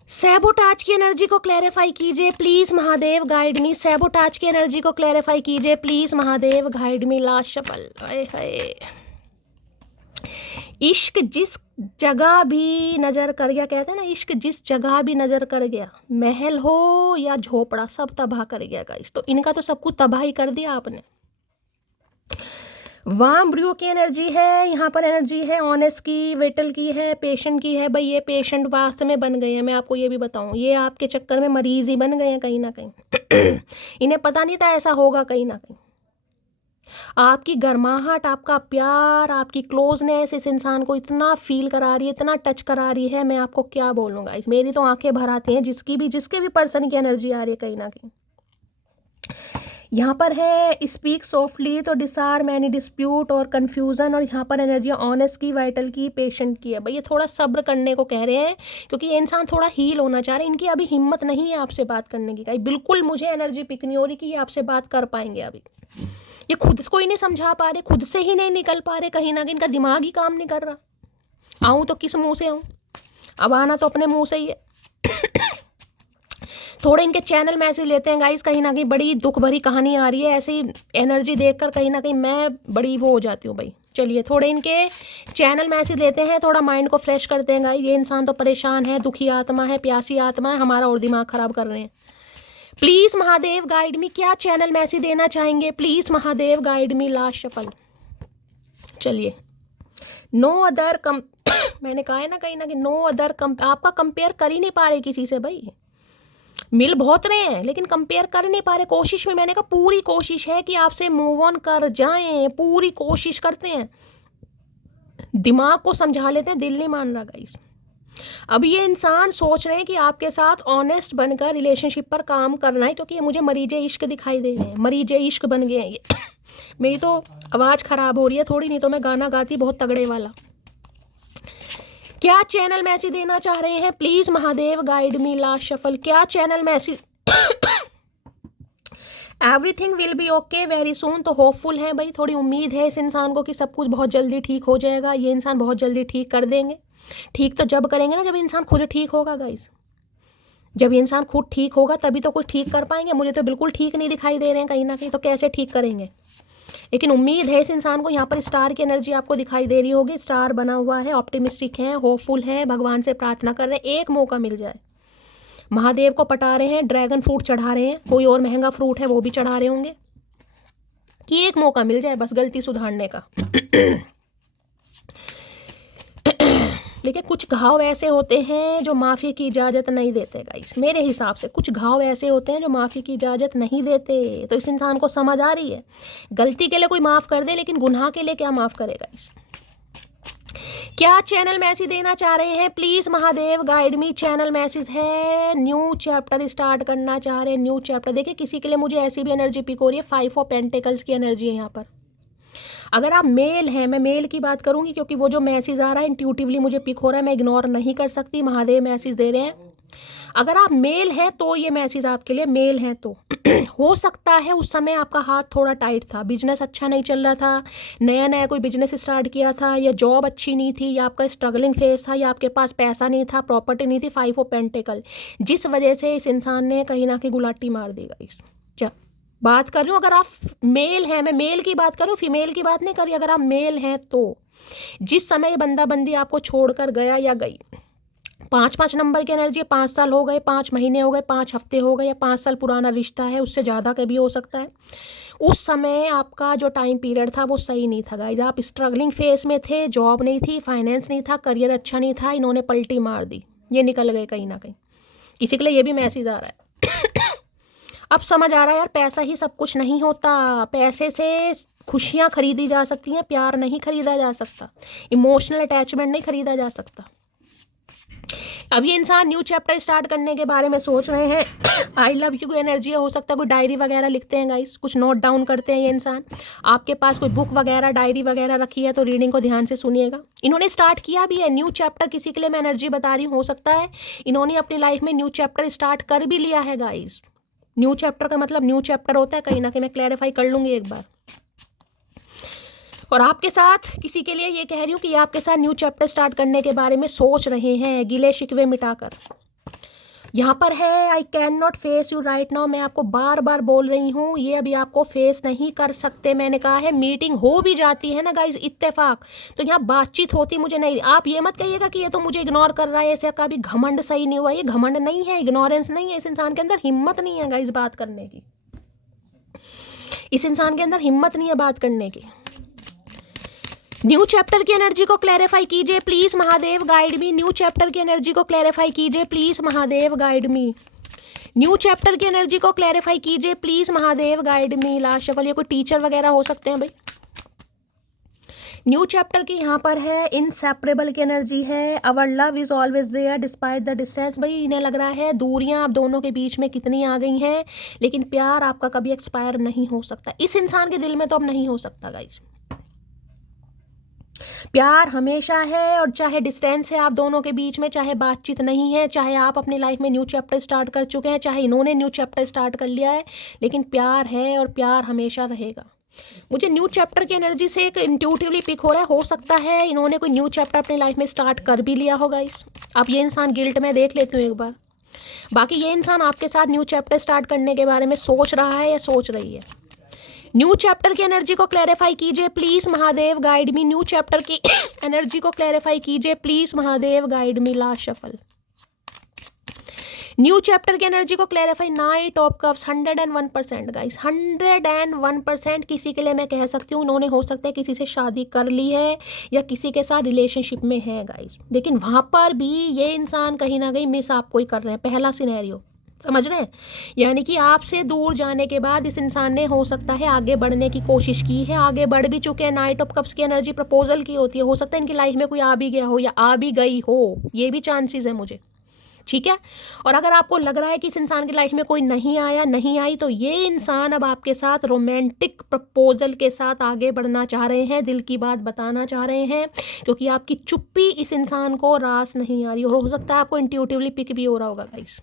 सैबोटाज की एनर्जी को क्लैरिफाई कीजिए please Mahadev, guide me. Sabotage की एनर्जी को क्लैरिफाई कीजिए please Mahadev, guide me. Last shuffle. हाय इश्क जिस जगह भी नजर कर गया, कहते हैं ना, इश्क जिस जगह भी नजर कर गया, महल हो या झोपड़ा सब तबाह कर गया गाइस। तो इनका तो सब कुछ तबाह ही कर दिया आपने। वाम ब्रियो की एनर्जी है यहाँ पर, एनर्जी है ऑनेस्ट की, वेटल की है, पेशेंट की है। भाई ये पेशेंट वास्तव में बन गए हैं, मैं आपको ये भी बताऊं, ये आपके चक्कर में मरीज ही बन गए हैं कहीं ना कहीं। इन्हें पता नहीं था ऐसा होगा कहीं ना कहीं। आपकी गर्माहट, आपका प्यार, आपकी क्लोजनेस इस इंसान को इतना फील करा रही है, इतना टच करा रही है, मैं आपको क्या बोलूँगा। मेरी तो आंखें भर आती हैं जिसके भी पर्सन की एनर्जी आ रही है कहीं ना कहीं। यहाँ पर है स्पीक सॉफ्टली, तो डिसार्म एनी डिस्प्यूट और कन्फ्यूज़न, और यहाँ पर एनर्जी ऑनेस्ट की, वाइटल की, पेशेंट की है। भाई ये थोड़ा सब्र करने को कह रहे हैं क्योंकि ये इंसान थोड़ा हील होना चाह रहे हैं। इनकी अभी हिम्मत नहीं है आपसे बात करने की। बिल्कुल मुझे एनर्जी पिक नहीं हो रही कि ये आपसे बात कर पाएंगे अभी। ये खुद को ही नहीं समझा पा रहे, खुद से ही नहीं निकल पा रहे, कहीं ना कहीं इनका दिमाग ही काम नहीं कर रहा। आऊँ तो किस मुंह से आऊँ, अब आना तो अपने मुंह से ही है। थोड़े इनके चैनल मैसेज लेते हैं गाइस, कहीं ना कहीं बड़ी दुख भरी कहानी आ रही है। ऐसे ही एनर्जी देखकर कहीं ना कहीं मैं बड़ी वो हो जाती हूँ भाई। चलिए थोड़े इनके चैनल मैसेज लेते हैं, थोड़ा माइंड को फ्रेश करते हैं गाइस। ये इंसान तो परेशान है, दुखी आत्मा है, प्यासी आत्मा है, हमारा और दिमाग खराब कर रहे हैं। प्लीज महादेव गाइड मी, क्या चैनल मैसेज देना चाहेंगे please Mahadev guide me. Last shuffle. चलिए नो अदर कम मैंने कहा है ना कहीं ना कहीं नो अदर कम, आपका कंपेयर कर ही नहीं पा रहे किसी से भाई। मिल बहुत रहे हैं लेकिन कंपेयर कर नहीं पा रहे। कोशिश में, मैंने कहा पूरी कोशिश है कि आपसे मूव ऑन कर जाएं, पूरी कोशिश करते हैं, दिमाग को समझा लेते हैं, दिल नहीं मान रहा गाइस। अब ये इंसान सोच रहे हैं कि आपके साथ ऑनेस्ट बनकर रिलेशनशिप पर काम करना है, क्योंकि ये मुझे मरीजे इश्क दिखाई दे रहे हैं, मरीजे इश्क बन गए हैं ये। मेरी तो आवाज़ ख़राब हो रही है थोड़ी, नहीं तो मैं गाना गाती बहुत तगड़े वाला। क्या चैनल मैसेज देना चाह रहे हैं please Mahadev guide me. Last shuffle. क्या channel message everything will be okay very soon, तो होपफुल है भाई, थोड़ी उम्मीद है इस इंसान को कि सब कुछ बहुत जल्दी ठीक हो जाएगा। ये इंसान बहुत जल्दी ठीक कर देंगे। ठीक तो जब करेंगे ना जब इंसान खुद ठीक होगा गाइस। जब ये इंसान खुद ठीक होगा तभी तो कुछ ठीक कर पाएंगे। मुझे तो बिल्कुल ठीक नहीं दिखाई दे रहे हैं कहीं ना कहीं, तो कैसे ठीक करेंगे। लेकिन उम्मीद है इस इंसान को। यहाँ पर स्टार की एनर्जी आपको दिखाई दे रही होगी, स्टार बना हुआ है, ऑप्टिमिस्टिक है, होपफुल है, भगवान से प्रार्थना कर रहे हैं एक मौका मिल जाए। महादेव को पटा रहे हैं, ड्रैगन फ्रूट चढ़ा रहे हैं, कोई और महंगा फ्रूट है वो भी चढ़ा रहे होंगे कि एक मौका मिल जाए बस गलती सुधारने का। देखिए कुछ घाव ऐसे होते हैं जो माफ़ी की इजाज़त नहीं देते गाइस। मेरे हिसाब से कुछ घाव ऐसे होते हैं जो माफ़ी की इजाज़त नहीं देते। तो इस इंसान को समझ आ रही है, गलती के लिए कोई माफ़ कर दे लेकिन गुनाह के लिए क्या माफ़ करेगा इस। क्या चैनल मैसेज देना चाह रहे हैं please Mahadev guide me. Channel message है न्यू चैप्टर स्टार्ट करना चाह रहे हैं, न्यू चैप्टर। देखिए किसी के लिए मुझे ऐसी भी एनर्जी पिक हो रही है, 5 ऑफ पेंटिकल्स की एनर्जी है यहाँ पर। अगर आप मेल हैं, मैं मेल की बात करूंगी क्योंकि वो जो मैसेज आ रहा है इंट्यूटिवली मुझे पिक हो रहा है, मैं इग्नोर नहीं कर सकती। महादेव मैसेज दे रहे हैं। अगर आप मेल हैं तो ये मैसेज आपके लिए, मेल हैं तो हो सकता है उस समय आपका हाथ थोड़ा टाइट था, बिजनेस अच्छा नहीं चल रहा था, नया नया कोई बिजनेस स्टार्ट किया था, या जॉब अच्छी नहीं थी, या आपका स्ट्रगलिंग फेस था, या आपके पास पैसा नहीं था, प्रॉपर्टी नहीं थी, 5 ऑफ पेंटिकल, जिस वजह से इस इंसान ने कहीं ना कहीं गुलाटी मार दी गाइस। बात कर रही हूँ अगर आप मेल हैं, मैं मेल की बात कर रही हूँ, फीमेल की बात नहीं कर रही। अगर आप मेल हैं तो जिस समय ये बंदा बंदी आपको छोड़कर गया या गई, 5 नंबर की एनर्जी, 5 साल हो गए, 5 महीने हो गए, 5 हफ्ते हो गए, या 5 साल पुराना रिश्ता है, उससे ज़्यादा का भी हो सकता है। उस समय आपका जो टाइम पीरियड था वो सही नहीं था गाइज। आप स्ट्रगलिंग फेस में थे, जॉब नहीं थी, फाइनेंस नहीं था, करियर अच्छा नहीं था, इन्होंने पलटी मार दी, ये निकल गए कहीं ना कहीं। किसी के लिए ये भी मैसेज आ रहा है। अब समझ आ रहा है यार, पैसा ही सब कुछ नहीं होता। पैसे से खुशियाँ खरीदी जा सकती हैं, प्यार नहीं खरीदा जा सकता, इमोशनल अटैचमेंट नहीं खरीदा जा सकता। अब ये इंसान न्यू चैप्टर स्टार्ट करने के बारे में सोच रहे हैं। आई लव यू की एनर्जी हो सकता है, कोई डायरी वगैरह लिखते हैं गाइस, कुछ नोट डाउन करते हैं ये इंसान। आपके पास कोई बुक वगैरह डायरी वगैरह रखी है तो रीडिंग को ध्यान से सुनिएगा। इन्होंने स्टार्ट किया भी है न्यू चैप्टर, किसी के लिए मैं एनर्जी बता रही हूँ, हो सकता है इन्होंने अपनी लाइफ में न्यू चैप्टर स्टार्ट कर भी लिया है गाइस। न्यू चैप्टर का मतलब न्यू चैप्टर होता है कहीं ना कहीं, मैं क्लैरिफाई कर लूंगी एक बार। और आपके साथ किसी के लिए ये कह रही हूँ कि आपके साथ न्यू चैप्टर स्टार्ट करने के बारे में सोच रहे हैं, गिले शिकवे मिटाकर। यहाँ पर है I can not face you right now, मैं आपको बार बार बोल रही हूँ ये अभी आपको फेस नहीं कर सकते। मैंने कहा है मीटिंग हो भी जाती है ना गाइज इत्तेफाक, तो यहाँ बातचीत होती मुझे नहीं। आप ये मत कहिएगा कि ये तो मुझे इग्नोर कर रहा है, ऐसे का भी घमंड सही नहीं हुआ। ये घमंड नहीं है, इग्नोरेंस नहीं है, इस इंसान के अंदर हिम्मत नहीं है गाइज बात करने की। इस इंसान के अंदर हिम्मत नहीं है बात करने की। न्यू चैप्टर की एनर्जी को क्लैरिफाई कीजिए please Mahadev guide me. New chapter की एनर्जी को क्लैरिफाई कीजिए please Mahadev guide me. New chapter की एनर्जी को क्लैरिफाई कीजिए please Mahadev guide me. Last shuffle, ये कोई टीचर वगैरह हो सकते हैं भाई। न्यू चैप्टर की यहाँ पर है इनसेपरेबल की एनर्जी है। Our love is always there despite the distance. भाई इन्हें लग रहा है दूरियां आप दोनों के बीच में कितनी आ गई हैं, लेकिन प्यार आपका कभी एक्सपायर नहीं हो सकता। इस इंसान के दिल में तो अब नहीं हो सकता गाइज, प्यार हमेशा है। और चाहे डिस्टेंस है आप दोनों के बीच में, चाहे बातचीत नहीं है, चाहे आप अपनी लाइफ में न्यू चैप्टर स्टार्ट कर चुके हैं, चाहे इन्होंने न्यू चैप्टर स्टार्ट कर लिया है, लेकिन प्यार है और प्यार हमेशा रहेगा। मुझे न्यू चैप्टर की एनर्जी से एक इंट्यूटिवली पिक हो रहा है, हो सकता है इन्होंने कोई न्यू चैप्टर अपनी लाइफ में स्टार्ट कर भी लिया होगा। इस अब ये इंसान गिल्ट में देख लेती हूँ एक बार। बाकी ये इंसान आपके साथ न्यू चैप्टर स्टार्ट करने के बारे में सोच रहा है या सोच रही है। न्यू चैप्टर की एनर्जी को क्लैरिफाई कीजिए please Mahadev guide me. New chapter की एनर्जी को क्लैरिफाई कीजिए please Mahadev guide me. Last shuffle, new chapter की एनर्जी को clarify. Night of cups 101% guys, 101% किसी के लिए मैं कह सकती हूँ इन्होंने हो सकता है किसी से शादी कर ली है या किसी के साथ रिलेशनशिप में है गाइस, लेकिन वहाँ पर भी ये इंसान कहीं ना कहीं मिस आपको ही कर रहे हैं। पहला सिनेरियो समझ रहे हैं, यानी कि आपसे दूर जाने के बाद इस इंसान ने हो सकता है आगे बढ़ने की कोशिश की है, आगे बढ़ भी चुके हैं। नाइट ऑफ कप्स की एनर्जी प्रपोजल की होती है, हो सकता है इनकी लाइफ में कोई आ भी गया हो या आ भी गई हो, ये भी चांसेस है मुझे, ठीक है। और अगर आपको लग रहा है कि इस इंसान की लाइफ में कोई नहीं आया नहीं आई, तो ये इंसान अब आपके साथ रोमांटिक प्रपोजल के साथ आगे बढ़ना चाह रहे हैं, दिल की बात बताना चाह रहे हैं, क्योंकि आपकी चुप्पी इस इंसान को रास नहीं आ रही। और हो सकता है आपको इंट्यूटिवली पिक भी हो रहा होगा गाइस।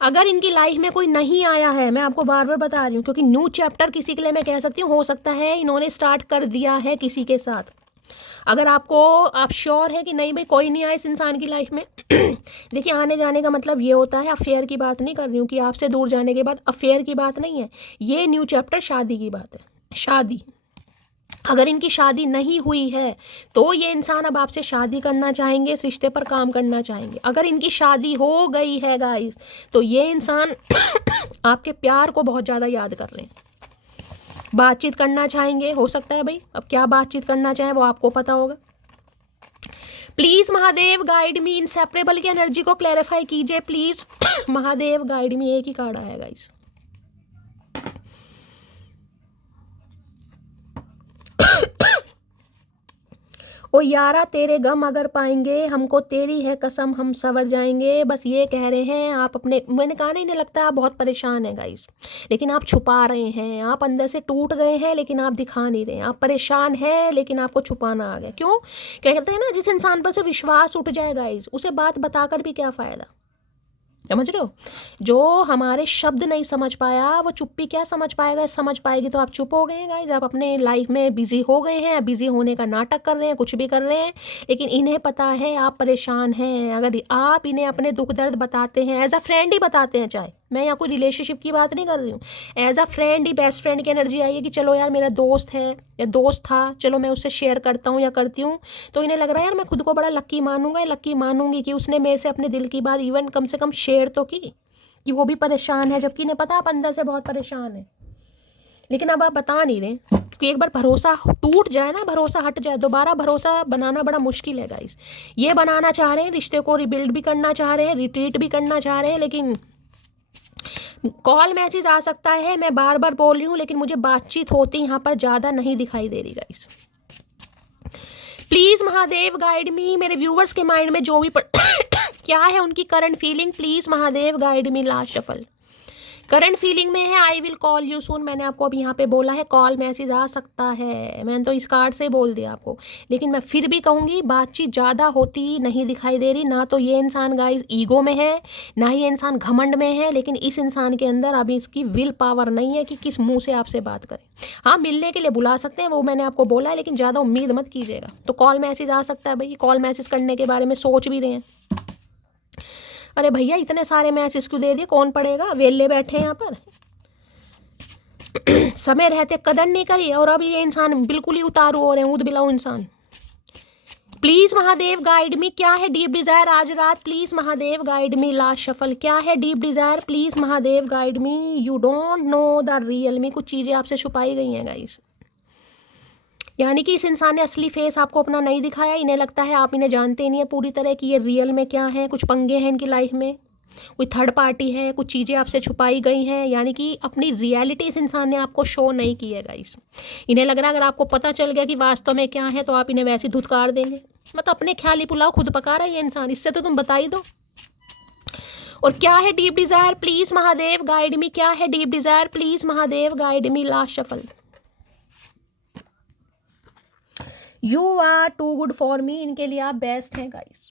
अगर इनकी लाइफ में कोई नहीं आया है, मैं आपको बार बार बता रही हूँ, क्योंकि न्यू चैप्टर किसी के लिए मैं कह सकती हूँ हो सकता है इन्होंने स्टार्ट कर दिया है किसी के साथ। अगर आप श्योर है कि नहीं भाई कोई नहीं आया इस इंसान की लाइफ में देखिए आने जाने का मतलब ये होता है, अफेयर की बात नहीं कर रही हूँ कि आपसे दूर जाने के बाद अफेयर की बात नहीं है, ये न्यू चैप्टर शादी की बात है। शादी, अगर इनकी शादी नहीं हुई है तो ये इंसान अब आपसे शादी करना चाहेंगे, इस रिश्ते पर काम करना चाहेंगे। अगर इनकी शादी हो गई है गाइस, तो ये इंसान आपके प्यार को बहुत ज़्यादा याद कर रहे हैं, बातचीत करना चाहेंगे। हो सकता है भाई अब क्या बातचीत करना चाहें वो आपको पता होगा। Please Mahadev guide me. Inseparable की एनर्जी को क्लैरिफाई कीजिए प्लीज महादेव गाइड मी। एक ही कार्ड आया गाइस। ओ यारा तेरे गम अगर पाएंगे, हमको तेरी है कसम हम सवर जाएंगे। बस ये कह रहे हैं आप अपने, मैंने कहा ना इन्हें लगता है आप बहुत परेशान हैं गाइस, लेकिन आप छुपा रहे हैं, आप अंदर से टूट गए हैं लेकिन आप दिखा नहीं रहे हैं। आप परेशान हैं लेकिन आपको छुपाना आ गया। क्यों कहते हैं ना, जिस इंसान पर से विश्वास उठ जाए गाइस, उसे बात बताकर भी क्या फ़ायदा, समझ रहे हो। जो हमारे शब्द नहीं समझ पाया वो चुप्पी क्या समझ पाएगा, समझ पाएगी तो आप चुप हो गए हैं गाइज, आप अपने लाइफ में बिजी हो गए हैं, बिजी होने का नाटक कर रहे हैं, कुछ भी कर रहे हैं, लेकिन इन्हें पता है आप परेशान हैं। अगर आप इन्हें अपने दुख दर्द बताते हैं, एज अ फ्रेंड ही बताते हैं, चाहे मैं यहाँ कोई रिलेशनशिप की बात नहीं कर रही हूँ, एज अ फ्रेंड ही, बेस्ट फ्रेंड की एनर्जी आई है कि चलो यार मेरा दोस्त है या दोस्त था, चलो मैं उससे शेयर करता हूँ या करती हूँ, तो इन्हें लग रहा है यार मैं खुद को बड़ा लक्की मानूंगा या लक्की मानूंगी कि उसने मेरे से अपने दिल की बात इवन कम से कम शेयर तो की, कि वो भी परेशान है, जबकि इन्हें पता आप अंदर से बहुत परेशान है, लेकिन अब आप बता नहीं रहे। क्योंकि एक बार भरोसा टूट जाए ना, भरोसा हट जाए, दोबारा भरोसा बनाना बड़ा मुश्किल है गाइस। ये बनाना चाह रहे हैं, रिश्ते को रिबिल्ड भी करना चाह रहे हैं, रिट्रीट भी करना चाह रहे हैं, लेकिन कॉल मैसेज आ सकता है, मैं बार बार बोल रही हूँ, लेकिन मुझे बातचीत होती यहाँ पर ज़्यादा नहीं दिखाई दे रही गाइस। प्लीज महादेव गाइड मी, मेरे व्यूवर्स के माइंड में जो भी क्या है उनकी current feeling, please Mahadev guide me. Last shuffle current feeling में है I will call you soon. मैंने आपको अभी यहाँ पे बोला है कॉल मैसेज आ सकता है, मैंने तो इस कार्ड से बोल दिया आपको, लेकिन मैं फिर भी कहूँगी बातचीत ज़्यादा होती नहीं दिखाई दे रही। ना तो ये इंसान गाइस ईगो में है, ना ही ये इंसान घमंड में है, लेकिन इस इंसान के अंदर अभी इसकी विल पावर नहीं है कि किस मुँह से आपसे बात करें। हाँ, मिलने के लिए बुला सकते हैं, वो मैंने आपको बोला है, लेकिन ज़्यादा उम्मीद मत कीजिएगा। तो कॉल मैसेज आ सकता है भाई, कॉल मैसेज करने के बारे में सोच भी रहे हैं। अरे भैया इतने सारे मैसेज क्यों दे दिए, कौन पढ़ेगा, वेले बैठे हैं यहाँ पर। समय रहते कदर नहीं करी, और अब ये इंसान बिल्कुल ही उतारू हो रहे हैं, ऊद बिलाऊ इंसान। प्लीज महादेव गाइड मी, क्या है डीप डिजायर आज रात, please Mahadev guide me. Last shuffle क्या है deep desire, please Mahadev guide me. You don't know the real me, कुछ चीजें आपसे छुपाई गई हैं गाइस, यानी कि इस इंसान ने असली फेस आपको अपना नहीं दिखाया। इन्हें लगता है आप इन्हें जानते नहीं है पूरी तरह कि ये रियल में क्या है, कुछ पंगे हैं इनकी लाइफ में, कोई थर्ड पार्टी है, कुछ चीज़ें आपसे छुपाई गई हैं, यानी कि अपनी रियलिटी इस इंसान ने आपको शो नहीं की है गाइस। इन्हें लग रहा है अगर आपको पता चल गया कि वास्तव में क्या है तो आप इन्हें वैसे धुतकार देंगे। मतलब अपने ख्याल ही पुलाव खुद पका रहा है ये इंसान, इससे तो तुम बता ही दो। और क्या है deep desire, please Mahadev guide me, क्या है deep desire, please Mahadev guide me. Last shuffle you are too good for me, इनके लिए आप बेस्ट हैं गाइस।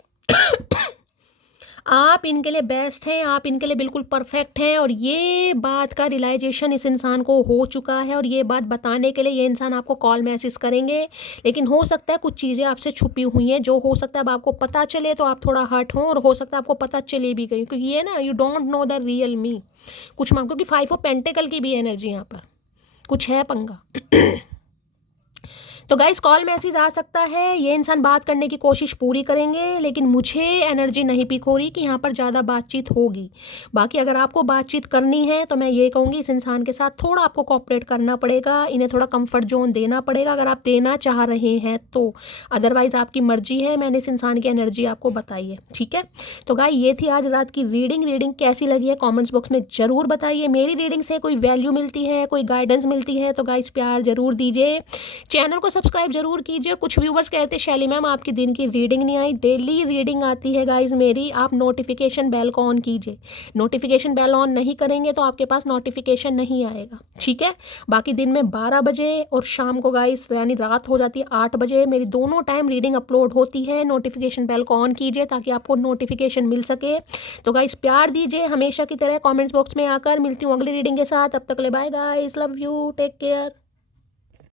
आप इनके लिए बेस्ट हैं, आप इनके लिए बिल्कुल परफेक्ट हैं, और ये बात का रियलाइजेशन इस इंसान को हो चुका है, और ये बात बताने के लिए ये इंसान आपको कॉल मैसेज करेंगे। लेकिन हो सकता है कुछ चीज़ें आपसे छुपी हुई हैं, जो हो सकता है अब आपको पता चले तो आप थोड़ा हर्ट हों, और हो सकता है आपको पता चले भी गई, क्योंकि ये ना you don't know the real me कुछ मांग, क्योंकि 5 ऑफ पेंटिकल की भी एनर्जी यहाँ पर कुछ है पंगा। तो गाइस कॉल मैसेज आ सकता है, ये इंसान बात करने की कोशिश पूरी करेंगे, लेकिन मुझे एनर्जी नहीं पिक हो रही कि यहाँ पर ज़्यादा बातचीत होगी। बाकी अगर आपको बातचीत करनी है तो मैं ये कहूँगी इस इंसान के साथ थोड़ा आपको कोऑपरेट करना पड़ेगा, इन्हें थोड़ा कंफर्ट जोन देना पड़ेगा अगर आप देना चाह रहे हैं तो, अदरवाइज़ आपकी मर्जी है। मैंने इस इंसान की एनर्जी आपको बताई है, ठीक है। तो गाइस ये थी आज रात की रीडिंग कैसी लगी है कॉमेंट्स बॉक्स में ज़रूर बताइए। मेरी रीडिंग से कोई वैल्यू मिलती है, कोई गाइडेंस मिलती है तो गाइस प्यार ज़रूर दीजिए, चैनल को सब्सक्राइब जरूर कीजिए। कुछ व्यूवर्स कहते हैं शैली मैम आपकी दिन की रीडिंग नहीं आई, डेली रीडिंग आती है गाइज मेरी, आप नोटिफिकेशन बेल को ऑन कीजिए। नोटिफिकेशन बेल ऑन नहीं करेंगे तो आपके पास नोटिफिकेशन नहीं आएगा, ठीक है। बाकी दिन में 12 बजे और शाम को गाइज यानी रात हो जाती है 8 बजे, मेरी दोनों टाइम रीडिंग अपलोड होती है। नोटिफिकेशन बेल को ऑन कीजिए ताकि आपको नोटिफिकेशन मिल सके। तो गाइज प्यार दीजिए हमेशा की तरह कॉमेंट्स बॉक्स में आकर। मिलती हूँ अगली रीडिंग के साथ, तब तक ले bye guys, love you, take care.